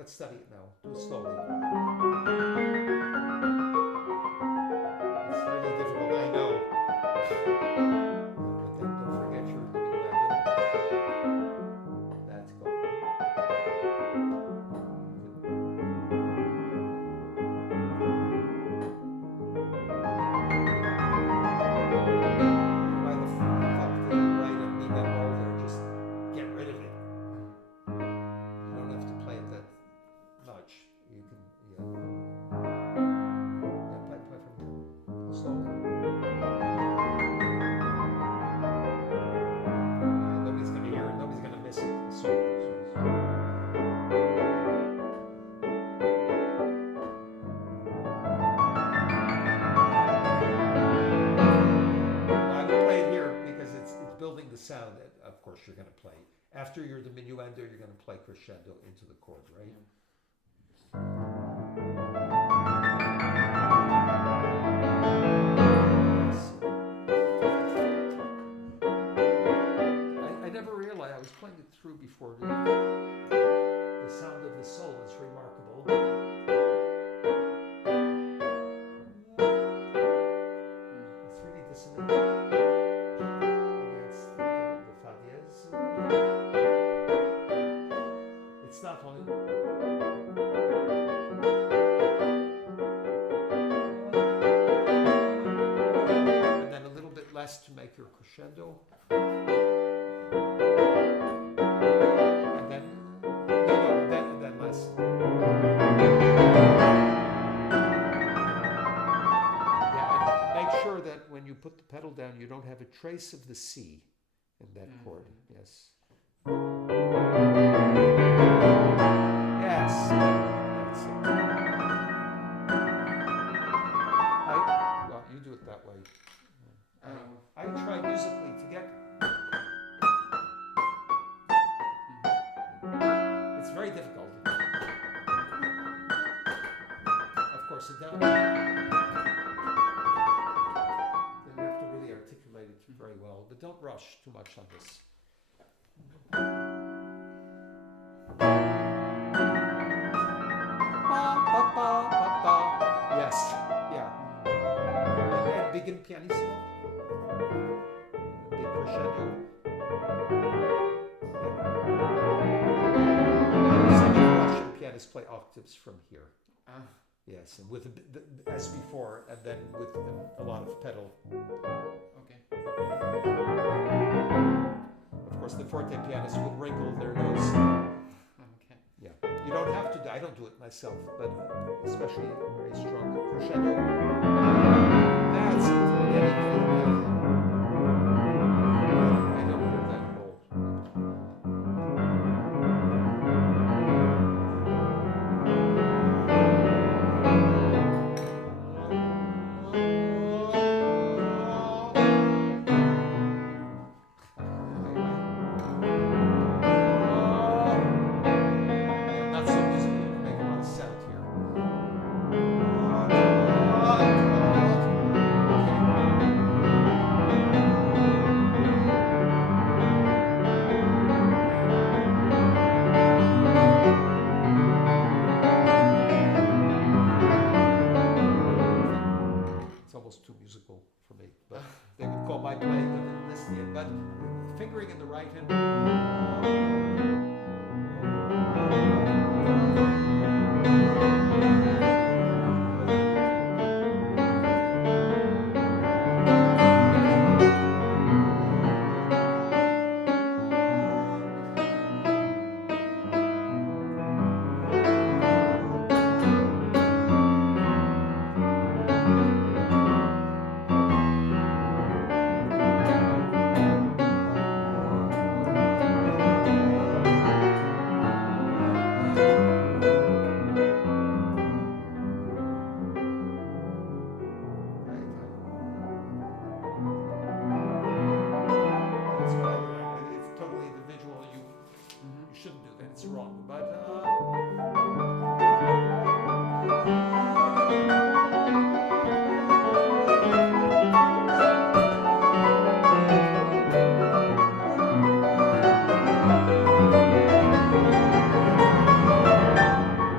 let's study it now. Do it slowly. It's really difficult, I know. But then don't forget your diminuendo. That's good. Why the fuck did I write a mi bemol there? Just get rid of it. You don't have to play it that much. You can, yeah. Yeah, play from here. Slowly. Yeah, nobody's gonna hear it. Nobody's gonna miss it. So. I would play it here because it's building the sound that, of course, you're gonna play. After your diminuendo, you're gonna play crescendo into the chord, right? I never realized I was playing it through before. The sound of the soul is remarkable. It's really dissonant against the fa diez. It's not only. And then a little bit less to make your crescendo. And then, then less. Yeah, and make sure that when you put the pedal down, you don't have a trace of the C in that chord. Yes. Yes. That's it. Well, you do it that way. I try musically to get. It's very difficult. Of course, it down. Then you have to really articulate it very well, but don't rush too much on this. Yes, yeah. And begin pianissimo. Big crescendo. Some Russian pianists play octaves from here. Yes, and with as before, and then with a lot of pedal. Okay. Of course, the forte pianists will wrinkle their nose. Okay. Yeah, you don't have to. I don't do it myself, but especially very strong crescendo. That's it. I don't hear that at all. Not so musical. You can make a lot of sound here. It's almost too musical for me, but they would call my playing the Lisztian, but fingering in the right hand. It's totally individual. You shouldn't do that. It's wrong. But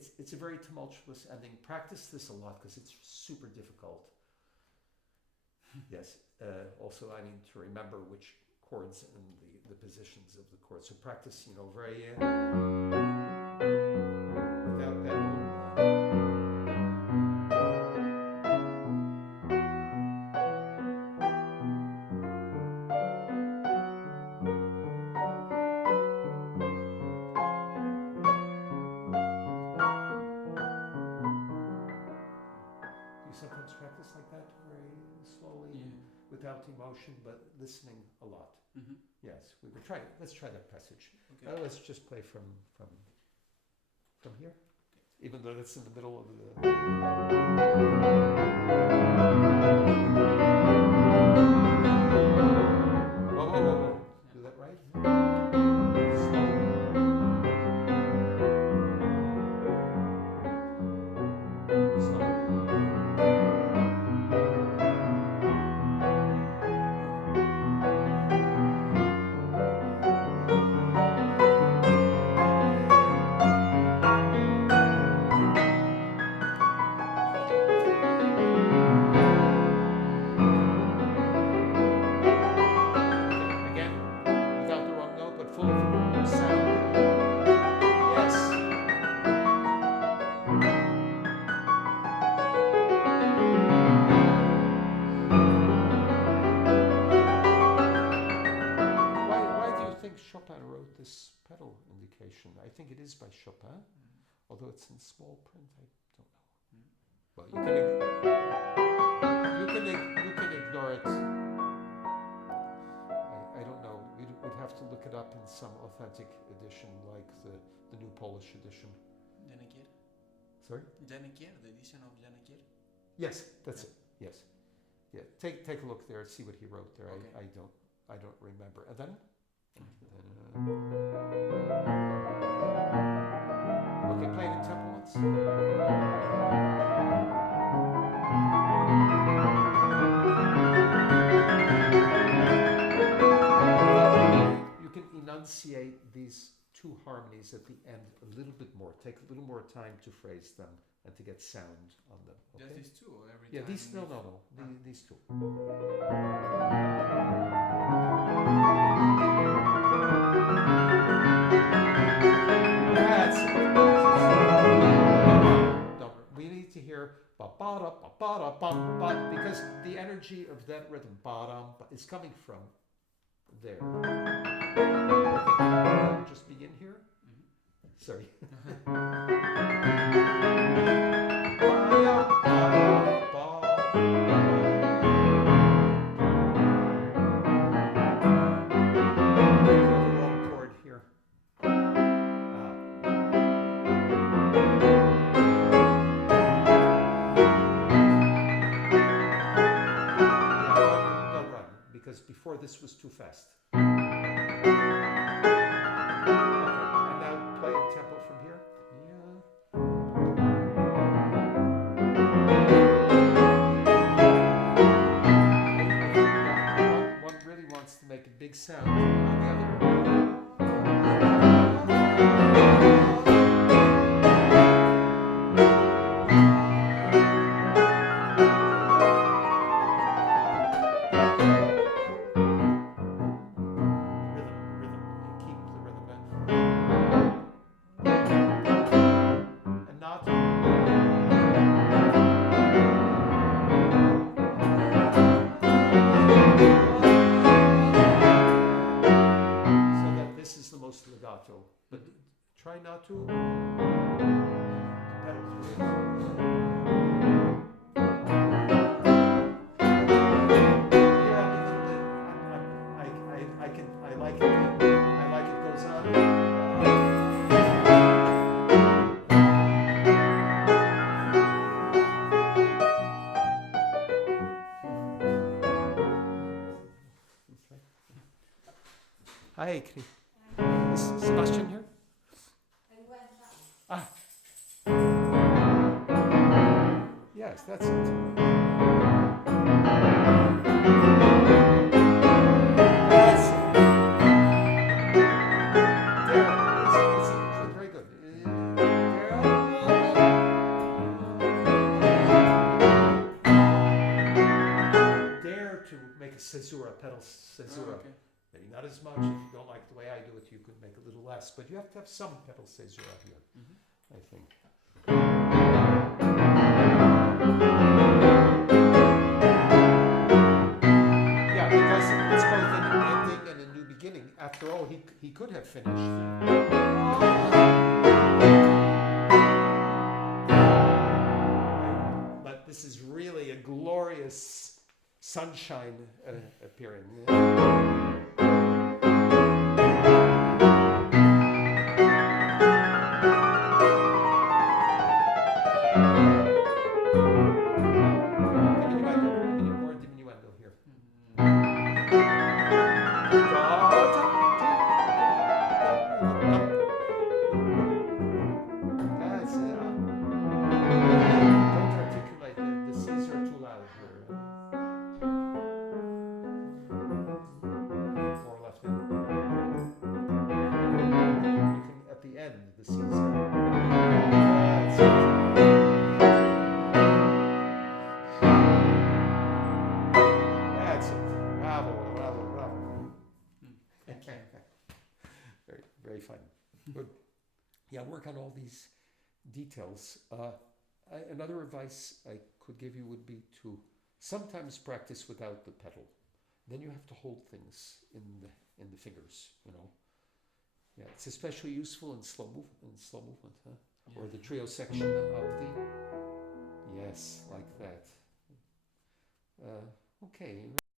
it's a very tumultuous ending. Practice this a lot because it's super difficult. Yes. Also, I need to remember which chords and the positions of the chords. So practice, very without that. You sometimes practice like that, very slowly, without emotion, but listening a lot. Mm-hmm. Yes, we will try. Let's try that passage. Okay. Let's just play from here, Okay. even though it's in the middle of the. Whoa. Do that right? Slow. Again, without the wrong note, but full of sound. Yes. Why do you think Chopin wrote this pedal indication? I think it is by Chopin, although it's in small print. I don't know. Well, you can ignore it. I don't know. We'd have to look it up in some authentic edition, like the new Polish edition. Janekier? Sorry? Janekier, the edition of Janekier? Yes, that's it. Yes. Yeah. Take a look there. See what he wrote there. Okay. I don't remember. And then. Okay, play it in tempo once. You can enunciate these two harmonies at the end a little bit more. Take a little more time to phrase them and to get sound on them. Okay? Just these two or every Yeah, time? these no. These two. That's it. We need to hear ba-ba-da, ba-ba-da, bum-ba, because the energy of that rhythm ba-dum is coming from there. Okay, just begin here. Sorry. Wrong chord here. Don't run, because before this was too fast. Okay, and now play in tempo from here. One really wants to make a big sound. On the other. Legato, but try not to pedal through it. I like it. I like it goes on. Hi, Kri. Is Sebastian here? Ah. Yes, that's it. That's it. There. It's very good. caesura, pedal caesura. Okay. Maybe not as much. If you don't like the way I do it, you could make a little less. But you have to have some pedal caesura here, I think. Yeah, because it's both an ending and a new beginning. After all, he could have finished. But this is really a glorious sunshine appearing. More diminuendo here. That's it. Don't articulate. The C's are too loud here. More left hand. You can, at the end, the C's are. That's it. That's it. Bravo, bravo, bravo. Very, very fun. Good. Yeah, work on all these details. Another advice I could give you would be to sometimes practice without the pedal. Then you have to hold things in the fingers, you know. Yeah, it's especially useful in slow movement, huh? Or the trio section of the. Yes, like that. Okay.